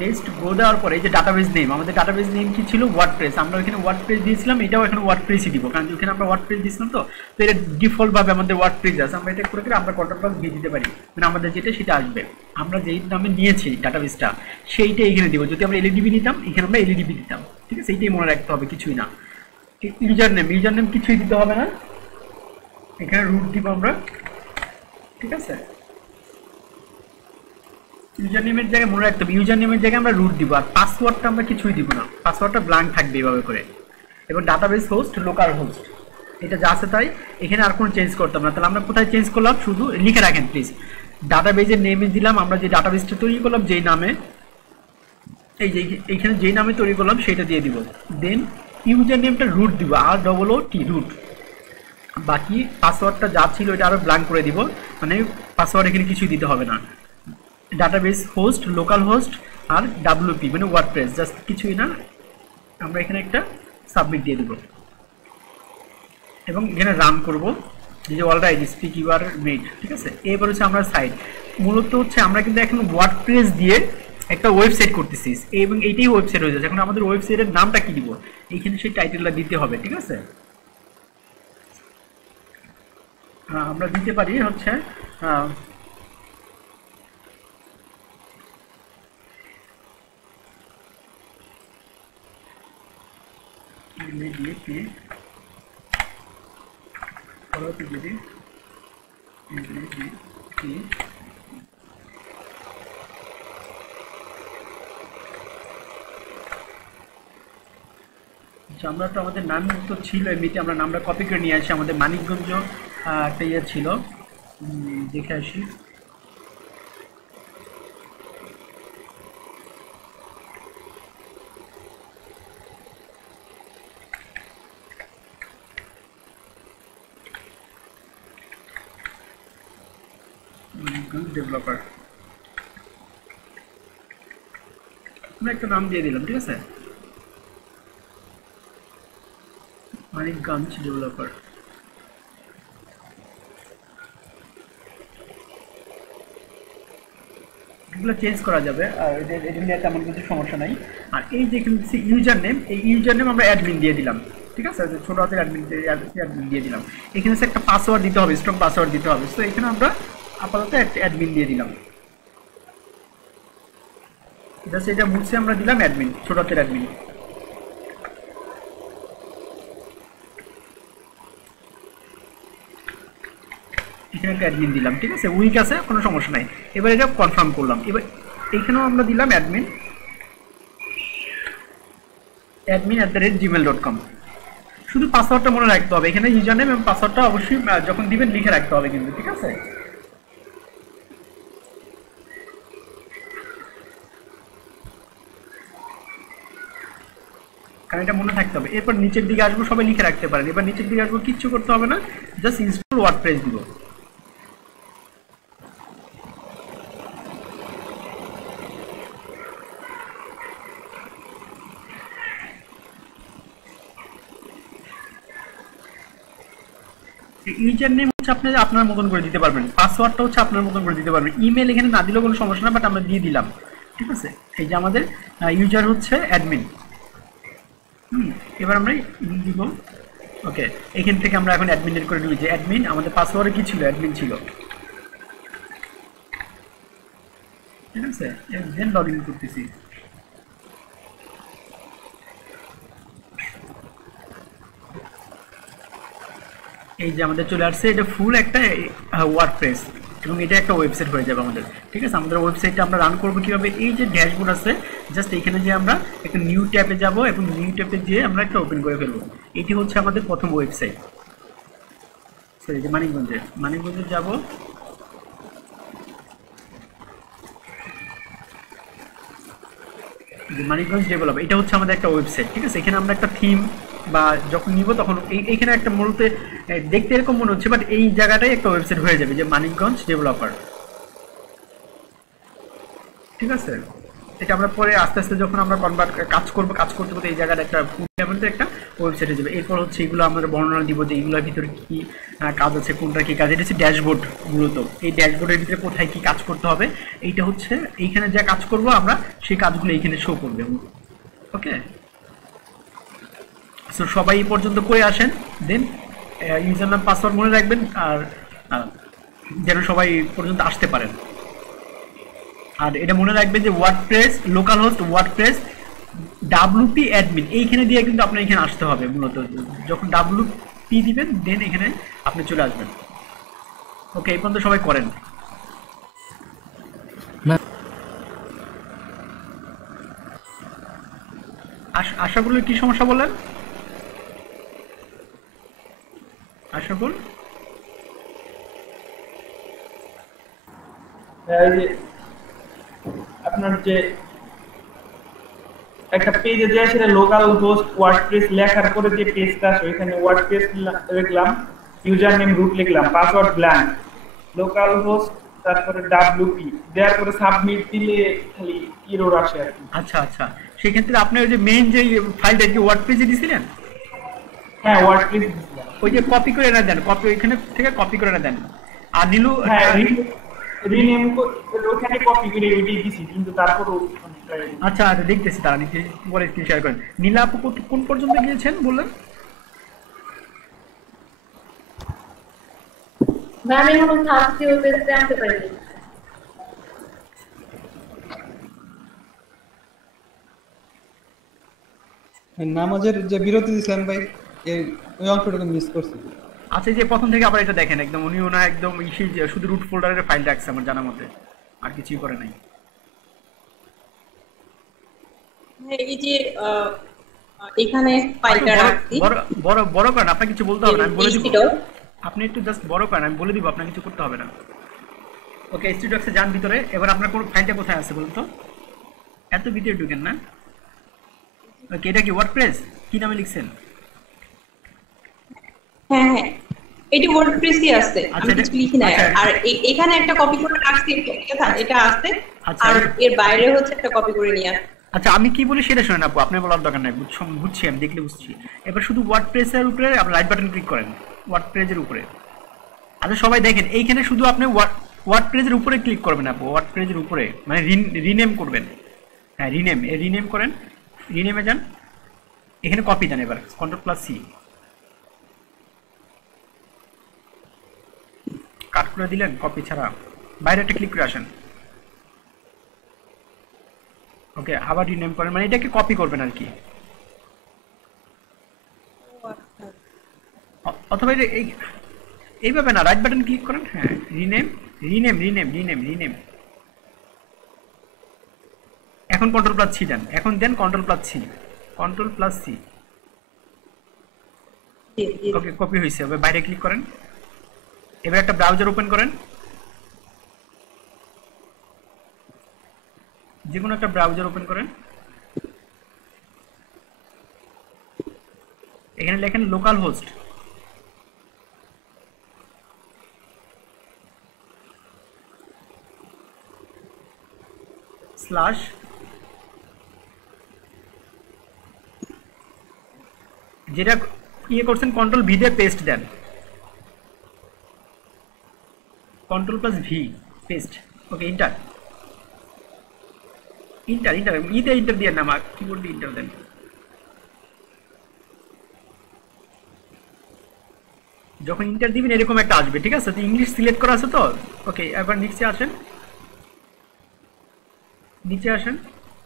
নেক্সট গো দেওয়ার পরে এই যে ডাটাবেস নেম, আমাদের ডাটাবেস নেম কি ছিল, ওয়ার্ডপ্রেস। আমরা ওখানে ওয়ার্ডপ্রেস দিয়েছিলাম, এটাও এখানে ওয়ার্ডপ্রেসই দিব, কারণ ওখানে আমরা ওয়ার্ডপ্রেস দিয়েছিলাম। তো এটা ডিফল্ট ভাবে আমাদের ওয়ার্ডপ্রেস আছে, আমরা এটা করে আমরা কন্ট্রোল দিয়ে দিতে পারি, মানে আমাদের যেটা সেটা আসবে। আমরা যেই নামে নিয়েছি ডাটাবেসটা সেইটা এখানে দিব। যদি আমরা এলডিবি নিতাম, এখানে আমরা এলডিবি দিতাম, ঠিক আছে। এইটাই মনে রাখতে হবে, কিছুই না। ইউজার নেম কিছুই দিতে হবে না, এখানে রুট দিব আমরা, ঠিক আছে। ইউজার নেমের জায়গায় মনে রাখতে হবে, ইউজার নেমের জায়গায় আমরা রুট দিব, আর পাসওয়ার্ডটা আমরা কিছুই দিব না, পাসওয়ার্ডটা ব্ল্যাঙ্ক থাকবে এইভাবে করে। এবং ডাটাবেস হোস্ট লোকাল হোস্ট, এটা যা আছে তাই, এখানে আর কোনো চেঞ্জ করতাম না। তাহলে আমরা কোথায় চেঞ্জ করলাম, শুধু লিখে রাখেন প্লিজ, ডাটাবেসের নেমে দিলাম, আমরা যে ডাটাবেসটা তৈরি করলাম যেই নামে, এই যে এইখানে যেই নামে তৈরি করলাম সেটা দিয়ে দিব। দেন ইউজার নেমটা রুট দিব, ROOT রুট। বাকি পাসওয়ার্ডটা যা ছিল এটা আরো ব্ল্যাঙ্ক করে দিব, মানে পাসওয়ার্ড এখানে কিছুই দিতে হবে না। ডাটাবেস হোস্ট লোকাল হোস্ট আর WP মানে ওয়ার্ডপ্রেস, জাস্ট কিছুই না। আমরা এখানে একটা সাবমিট দিয়ে দেব এবং এখানে রান করব, যে অলরাইট স্পিক ইউর মেড, ঠিক আছে। এবার হচ্ছে আমরা সাইট, মূলত হচ্ছে আমরা কিন্তু এখন ওয়ার্ডপ্রেস দিয়ে একটা ওয়েবসাইট করতেছি এবং এইটাই ওয়েবসাইট হয়ে যাচ্ছে। এখন আমাদের ওয়েবসাইটের নামটা কি দিব, এইখানে সেই টাইটেলটা দিতে হবে, ঠিক আছে। আমরা দিতে পারি হচ্ছে আচ্ছা, আমরা তো আমাদের নাম তো ছিল এমনিতে, আমরা নামটা কপি করে নিয়ে আসি। আমাদের মানিকগঞ্জ একটা ইয়ে ছিল, দেখে আসি। মানিকগঞ্জ ডেভেলপার আমরা একটা নাম দিয়ে দিলাম, ঠিক আছে, মানিকগঞ্জ ডেভেলপার। এগুলো চেঞ্জ করা যাবে, আর এটা নিয়ে তেমন কিছু সমস্যা নাই। আর এই যে ইউজার নেম, এই ইউজার নেম আমরা অ্যাডমিন দিয়ে দিলাম, ঠিক আছে, ছোট হাতের অ্যাডমিন দিয়ে দিলাম। এখানে একটা পাসওয়ার্ড দিতে হবে, স্ট্রং পাসওয়ার্ড দিতে হবে। তো এখানে আমরা আপাতত অ্যাডমিন দিয়ে দিলাম, জাস্ট এটা মুছে আমরা দিলাম অ্যাডমিন, ছোট হাতের অ্যাডমিন। এখানে একটা অ্যাডমিন দিলাম, ঠিক আছে, উইক আছে, কোনো সমস্যা নাই। এবার এটা কনফার্ম করলাম। এবার এখানেও আমরা দিলাম admin@gmail.com। শুধু পাসওয়ার্ডটা মনে রাখতে হবে, এখানে ইউজার নেম এবং পাসওয়ার্ডটা অবশ্যই যখন দিবেন লিখে রাখতে হবে কিন্তু, ঠিক আছে। কারণ এটা মনে থাকতে হবে। এরপর নিচের দিকে আসবো, সবাই লিখে রাখতে পারেন। এবার নিচের দিকে আসবো, কিচ্ছু করতে হবে না, জাস্ট ইনস্টল ওয়ার্ডপ্রেস দিব। ইউজার নেম হচ্ছে আপনি আপনার মতন করে দিতে পারবেন, পাসওয়ার্ডটা হচ্ছে আপনার মতন করে দিতে পারবেন। ইমেল এখানে না দিলেও কোনো সমস্যা না, বাট আমরা দিয়ে দিলাম, ঠিক আছে। এই যে আমাদের ইউজার হচ্ছে অ্যাডমিন। এবার আমরা দিব ওকে। এখান থেকে আমরা এখন অ্যাডমিনের করে দিই যে অ্যাডমিন, আমাদের পাসওয়ার্ডে কি ছিল, অ্যাডমিন ছিল, ঠিক আছে। দেন লগ ইন করতেছি। এই যে আমাদের চলে আসছে, এটা ফুল একটা ওয়ার্ডপ্রেস এবং এটা একটা ওয়েবসাইট হয়ে যাবে আমাদের, ঠিক আছে। আমাদের ওয়েবসাইটটা আমরা রান করবো কিভাবে, এই যে ড্যাশবোর্ড আছে, জাস্ট এখানে যে আমরা একটা নিউ ট্যাবে যাব এবং নিউ ট্যাবে যেয়ে আমরা একটা ওপেন করে ফেলবো। এটি হচ্ছে আমাদের প্রথম ওয়েবসাইট। সরি, যে মানিকগঞ্জে যাব, মানিকগঞ্জ ডেভেলপ, এটা হচ্ছে আমাদের একটা ওয়েবসাইট, ঠিক আছে। এখানে আমরা একটা থিম বা যখন নিব তখন এইখানে একটা মূলত দেখতে এরকম মনে হচ্ছে, বাট এই জায়গাটাই একটা ওয়েবসাইট হয়ে যাবে, যে মানিকগঞ্জ ডেভেলপার, ঠিক আছে। এটা আমরা পরে আস্তে আস্তে যখন আমরা কাজ করতে করতে এই জায়গাটা একটা একটা ওয়েবসাইট হয়ে যাবে। এরপর হচ্ছে এগুলো আমরা বর্ণনা দিব যে এগুলোর ভিতরে কি কাজ আছে, কোনটা কি কাজ। এটা হচ্ছে ড্যাশবোর্ড, মূলত এই ড্যাশবোর্ডের ভিতরে কোথায় কি কাজ করতে হবে, এইটা হচ্ছে এইখানে যা কাজ করব আমরা সেই কাজগুলো এইখানে শো করবে, ওকে। সো সবাই এই পর্যন্ত করে আসেন, দেন ইউজার নাম পাসওয়ার্ড মনে রাখবেন, আর যেন সবাই পর্যন্ত আসতে পারেন। আর এটা মনে রাখবেন যে WordPress local host WordPress WP admin, এইখানে দিয়ে কিন্তু আপনার এখানে আসতে হবে। মূলত যখন WP দিবেন দেন এখানে আপনি চলে আসবেন, ওকে। এই পর্যন্ত সবাই করেন। আশাফুলের কি সমস্যা বলেন? আশাফুল, আপনার যে একটা পেজে যে সেটা লোকাল হোস্ট ওয়ার্ডপ্রেস লেখার পরে যে পেজটা আছে ওইখানে ওয়ার্ডপ্রেস লিখলাম, ইউজার নেম রুট লিখলাম, পাসওয়ার্ড ব্ল্যাঙ্ক, লোকাল হোস্ট, তারপরে WP দেওয়ার পরে সাবমিট দিলে খালি এরর আসে আর কি। আচ্ছা আচ্ছা, সেই ক্ষেত্রে আপনি ওই যে মেইন যে ফাইলটা কি ওয়ার্ডপ্রেসে দিয়েছিলেন? হ্যাঁ, ওয়ার্ডপ্রেস দিয়েছিলাম। ওই যে কপি করে না দেন, কপি ওইখানে থেকে কপি করে না দেন। আর নীলু, হ্যাঁ, রিনেম ওখানে কপি করে ওইটাই দিছি, কিন্তু তারপরও আচ্ছা আচ্ছা দেখতেছি, তারা পরে স্ক্রিন শেয়ার করেন। নীলা আপু কোন পর্যন্ত গিয়েছেন বললেন? আমি এখন থাকছি ওই পেজে আনতে পারিনি। নামাজের যে বিরতি দিয়েছেন ভাই, ওই অংশটা মিস করছি। আচ্ছা, যে প্রথম থেকে আবার এটা দেখেন, একদম উনি ওনা একদম শুধু রুট ফোল্ডারের ফাইল রাখছে আমার জানা মতে, আর কিছুই করে নাই। এই যে এখানে ফাইলটা রাখছি। বড় বড় বড় করেন, আপনাকে কিছু বলতে হবে না, আমি বলে দিব। আপনি একটু জাস্ট বড় করেন, আমি বলে দিব, আপনাকে কিছু করতে হবে না। ওকে, স্টুডিওক্সে যান ভিতরে। এবার আপনার কোন ফাইলটা কোথায় আছে বলুন তো? এত ভিতরে ঢুকেন না। ওকে, এটা কি ওয়ার্ডপ্রেস? কি নামে লিখছেন? হ্যাঁ হ্যাঁ, এটি ওয়ার্ডপ্রেসই আছে, আমি কিছু লিখি না। আর এখানে একটা কপি করে রাখছি, এটা আছে। আর এর বাইরে হচ্ছে একটা কপি করে নিয়ে আসছি। আচ্ছা, আমি কি বলি সেটা শুনেন আপু, আপনি বলার দরকার নাই, বুঝছি, আমি দেখলে বুঝছি। এবার শুধু ওয়ার্ডপ্রেসের উপরে আপনি রাইট বাটন ক্লিক করেন, ওয়ার্ডপ্রেসের উপরে। আচ্ছা সবাই দেখেন, এইখানে শুধু আপনি ওয়ার্ডপ্রেসের উপরে ক্লিক করবেন আপু, ওয়ার্ডপ্রেসের উপরে, মানে রিনেম করবেন। হ্যাঁ, রিনেম করেন, রিনেমে যান, এখানে কপি দেন। এবার Ctrl+C কাট করে দিলেন, কপি ছাড়া বাইরে একটা ক্লিক করে আসেন। ওকে, আবার রিনেম করেন, মানে এটাকে কপি করবেন আর কি। অথবা এইভাবে না, রাইট বাটন ক্লিক করেন। হ্যাঁ, রিনেম। এখন Ctrl+C দেন, এখন দেন Ctrl+C। ওকে, কপি হয়েছে। এবার বাইরে ক্লিক করেন। এবার একটা ব্রাউজার ওপেন করেন, যে কোনো একটা ব্রাউজার ওপেন করেন। এখানে লেখেন লোকাল হোস্ট স্ল্যাশ যেটা ইয়ে করছেন Ctrl+V দিয়ে পেস্ট দেন, Ctrl+V পেস্ট। ওকে, ইন্টার দিয়ে নাম কিবোর্ড দিয়ে ইন্টার দেন। যখন ইন্টার দিবেন এরকম একটা আসবে, ঠিক আছে? তো ইংলিশ সিলেক্ট করা আছে তো। ওকে, এবার নিচে আসেন।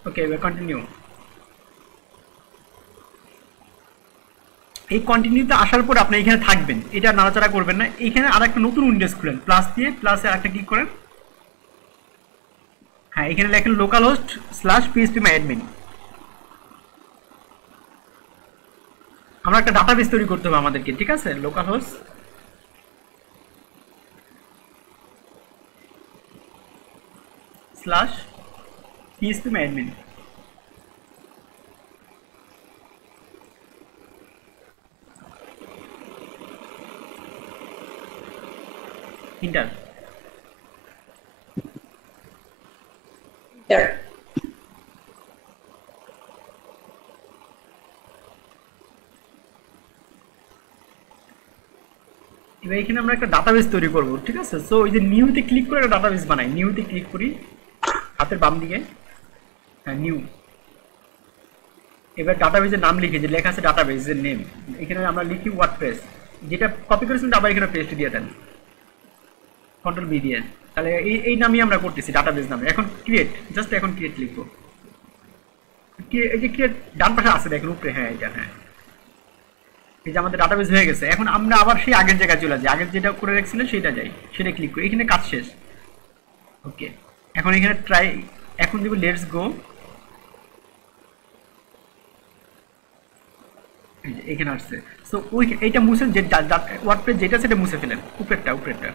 ওকে, এবার কন্টিনিউ। এই কন্টিনিউতে আসার পর আপনি এখানে থাকবেন, এটা নাড়াচাড়া করবেন না। এখানে আর একটা নতুন উইন্ডোজ খুলেন, প্লাস দিয়ে প্লাসে আরেকটা ক্লিক করেন। হ্যাঁ, এখানে লেখেন লোকাল হোস্ট স্ল্যাশ phpMyAdmin। আমরা একটা ডাটাবেস তৈরি করতে হবে আমাদেরকে, ঠিক আছে? Local host slash phpMyAdmin। Inter. এবার এখানে আমরা একটা ডাটাবেস তৈরি করব, ঠিক আছে? সো এই যে নিউতে ক্লিক করে একটা ডাটাবেস বানাই। নিউতে ক্লিক করি, হাতের বাম দিকে, হ্যাঁ নিউ। এবার ডাটাবেসের নাম লিখে, যে লেখা আছে ডাটাবেসের নেম, এখানে আমরা লিখি ওয়ার্ডপ্রেস। যেটা কপি করেছিলেন আবার এখানে পেস্ট দিয়ে দেন, Ctrl+V দিয়ে। তাহলে এই নামই আমরা করতেছি, ডাটাবেস নামে। এখন ক্রিয়েট, জাস্ট এখন ক্রিয়েট লিখবো। এই যে ক্রিয়েট ডান পাশে আছে দেখেন উপরে, হ্যাঁ এটা, হ্যাঁ এই যে আমাদের ডাটাবেস হয়ে গেছে। এখন আমরা আবার সেই আগের জায়গায় চলে যাই, আগের যেটা করে রাখছিলেন সেটা যাই, সেটা ক্লিক করি। এখানে কাজ শেষ। ওকে, এখন এখানে এখন দিব লেটস গো। এখানে আসছে। সো এইটা মুছেন, যে ওয়ার্ডপ্রেস যেটা সেটা মুছে ফেলেন, উপরেরটা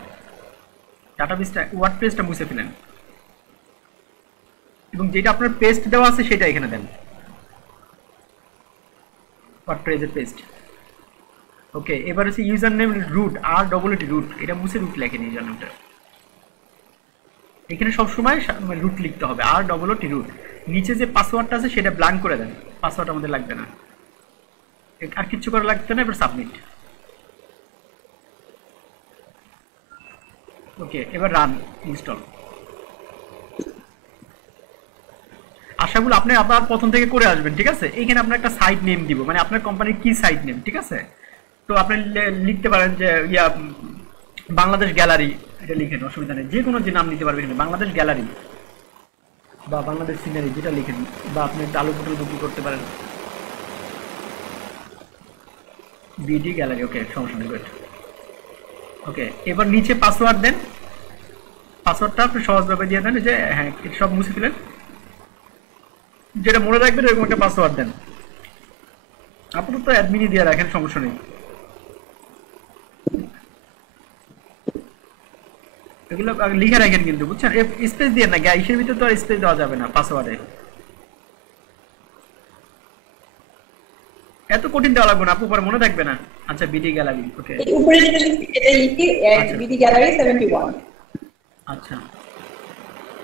ডাটাবেসটা, ওয়ার্ডপ্রেসটা মুছে ফেলেন। এবং যেটা আপনার পেস্ট দেওয়া আছে সেটা এখানে দেন, ওয়ার্ডপ্রেসের পেস্ট। ওকে, এবার হচ্ছে user name root, ROOT root, এটা মুছে রুট লেখেন ইউজার নেমটা। এখানে সবসময় রুট লিখতে হবে, ROOT রুট। নিচে যে পাসওয়ার্ডটা আছে সেটা ব্ল্যাঙ্ক করে দেন, পাসওয়ার্ড আমাদের লাগবে না, আর কিছু করা লাগবে না। এবার সাবমিট। ওকে, এবার রান ইনস্টল। আশাগুলো আপনি আবার প্রথম থেকে করে আসবেন, ঠিক আছে? এইখানে আপনার একটা সাইট নেম দিব, মানে আপনার কোম্পানির কি সাইট নেম, ঠিক আছে? তো আপনি লিখতে পারেন যে বাংলাদেশ গ্যালারি, এটা লিখেন, অসুবিধা নেই। যে কোনো যে নাম নিতে পারবেন, বাংলাদেশ গ্যালারি বা বাংলাদেশ সিনারি, যেটা লিখেন। বা আপনি আলু পটল বিক্রি করতে পারেন, BD গ্যালারি। ওকে, সমস্যা নেই। ওকে, এবার নিচে পাসওয়ার্ড দেন। পাসওয়ার্ডটা আপনি সহজভাবে দিয়ে দেন, যে হ্যাঁ সব মুছে ফেলেন, যেটা মনে রাখবেন এরকম একটা পাসওয়ার্ড দেন। আপাতত অ্যাডমিনই দিয়ে রাখেন, সমস্যা নেই। এগুলো লিখে রাখেন কিন্তু, বুঝছেন? স্পেস দিয়ে না, গ্যাসের ভিতরে তো আর স্পেস দেওয়া যাবে না পাসওয়ার্ডে। এত কঠিন দেওয়া লাগবে না আপু, পরে মনে থাকবে না। আচ্ছা বিডি গ্যালারি, ওকে উপরে যেটা লিখি এটা লিখি বিডি গ্যালারি 71। আচ্ছা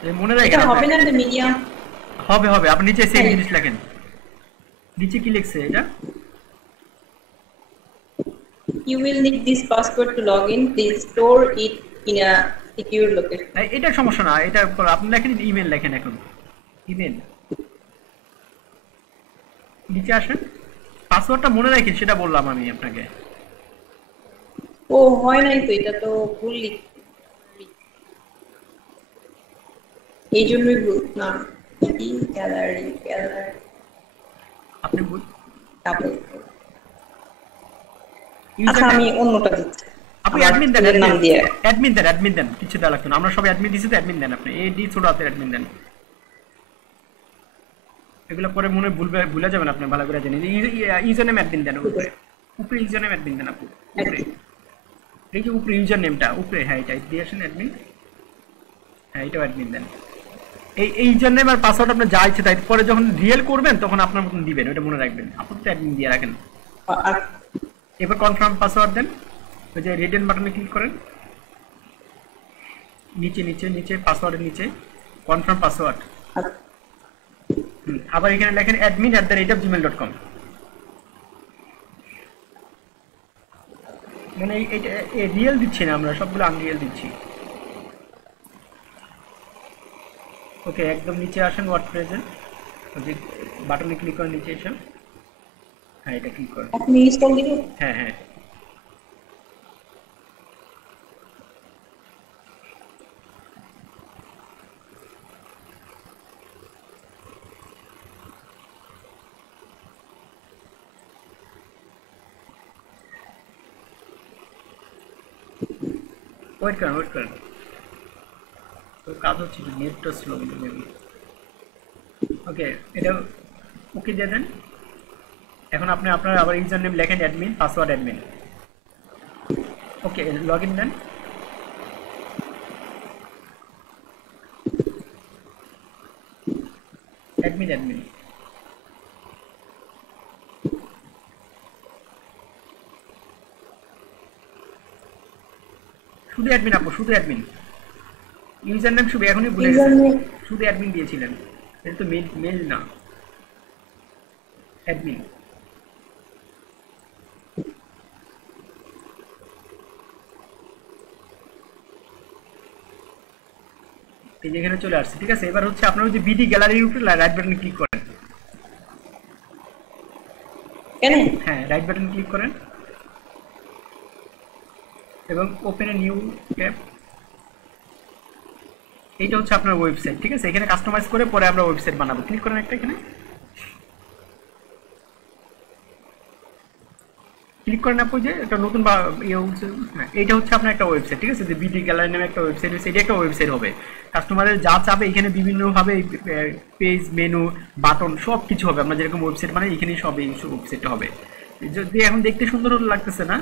এই মনে রাখেন। এটা হবে না যে মিডিয়াম হবে হবে, আপনি নিচে সেম জিনিস লেখেন। নিচে কি লিখছে এটা? You will need this password to log in. Please store it in a secure location. এটা সমস্যা না, এটা আপনি লেখেন ইমেল লেখেন। এখন ইমেল নিচে আসেন, পাসওয়ার্ডটা মনে রাখেন, সেটা বললাম আমি আপনাকে। ও হয় নাই তো, এটা তো ভুল লিখি, এই জন্যই ভুল না। গ্যালারি আপনি ভুল, আচ্ছা আমি অন্যটা দিচ্ছি। আপনি অ্যাডমিন দেন, নাম দিয়ে অ্যাডমিন দেন, কিছু দেওয়া লাগতো না। আমরা সবাই অ্যাডমিন দিছি তো অ্যাডমিন দেন আপনি, এডি ছোট হাতের অ্যাডমিন দেন। এগুলো পরে মনে ভুলে যাবেন আপনি, ভালো করে জানেন। ইউজার নেম অ্যাডমিন দেন, উপরে ইউজার নেম অ্যাডমিন দেন আপনি, উপরে এই যে উপরে ইউজার নেমটা উপরে, হ্যাঁ এটা দিয়ে আসেন অ্যাডমিন, হ্যাঁ এটাও অ্যাডমিন দেন। এই ইউজার নেম আর পাসওয়ার্ড আপনি যা ইচ্ছে তাই, পরে যখন রিয়েল করবেন তখন আপনার মতন দিবেন, ওটা মনে রাখবেন। আপাতত অ্যাডমিন দিয়ে রাখেন। এবার কনফার্ম পাসওয়ার্ড দেন, ওই যে রেড বাটনে ক্লিক করেন, নিচে নিচে নিচে পাসওয়ার্ডের নিচে কনফার্ম পাসওয়ার্ড। আবার এখানে লেখেন admin@gmail.com। মানে এটা রিয়েল দিচ্ছি না আমরা, সবগুলো আনরিয়েল দিচ্ছি। ওকে একদম নিচে আসেন, ওয়ার্ডপ্রেসে ওই যে বাটনে ক্লিক করেন, নিচে এসে হ্যাঁ এটা ক্লিক করেন। আপনি ইনস্টল দিবেন? হ্যাঁ হ্যাঁ ওয়েট করেন তো কাজ হচ্ছে, নেটটা স্লো মেবি। ওকে এটা ওকে দিয়ে দেন। এখন আপনি আপনার আবার ইউজার নেম লেখেন admin, password admin. Okay log in দেন। অ্যাডমিন শুধু অ্যাডমিন আপু, শুধু অ্যাডমিন। ইউজার নেম শুধু এখনই ভুলে গেছেন, শুধু অ্যাডমিন দিয়েছিলেন, এটা তো মেল না, অ্যাডমিন। এই যে এখানে চলে আসছে, ঠিক আছে। এবার হচ্ছে আপনার ওই যে বিডি গ্যালারির উপরে রাইট বাটনে ক্লিক করেন। হ্যাঁ রাইট বাটনে ক্লিক করেন এবং ওপেন এ নিউ ট্যাব। এইটা হচ্ছে আপনার ওয়েবসাইট, ঠিক আছে। এখানে কাস্টমাইজ করে পরে আমরা ওয়েবসাইট বানাবো। ক্লিক করেন একটা, এখানে ক্লিক করেন আপনি, যে একটা নতুন এইটা হচ্ছে আপনার একটা ওয়েবসাইট, ঠিক আছে। যে বিডি গ্যালারি নামে একটা ওয়েবসাইট হচ্ছে, এটা একটা ওয়েবসাইট হবে। কাস্টমারের যা চাবে এখানে বিভিন্নভাবে পেজ, মেনু, বাটন সব কিছু হবে। আমরা যেরকম ওয়েবসাইট বানাই এখানেই সব এই ওয়েবসাইটটা হবে। যদি এখন দেখতে সুন্দর লাগতেছে না,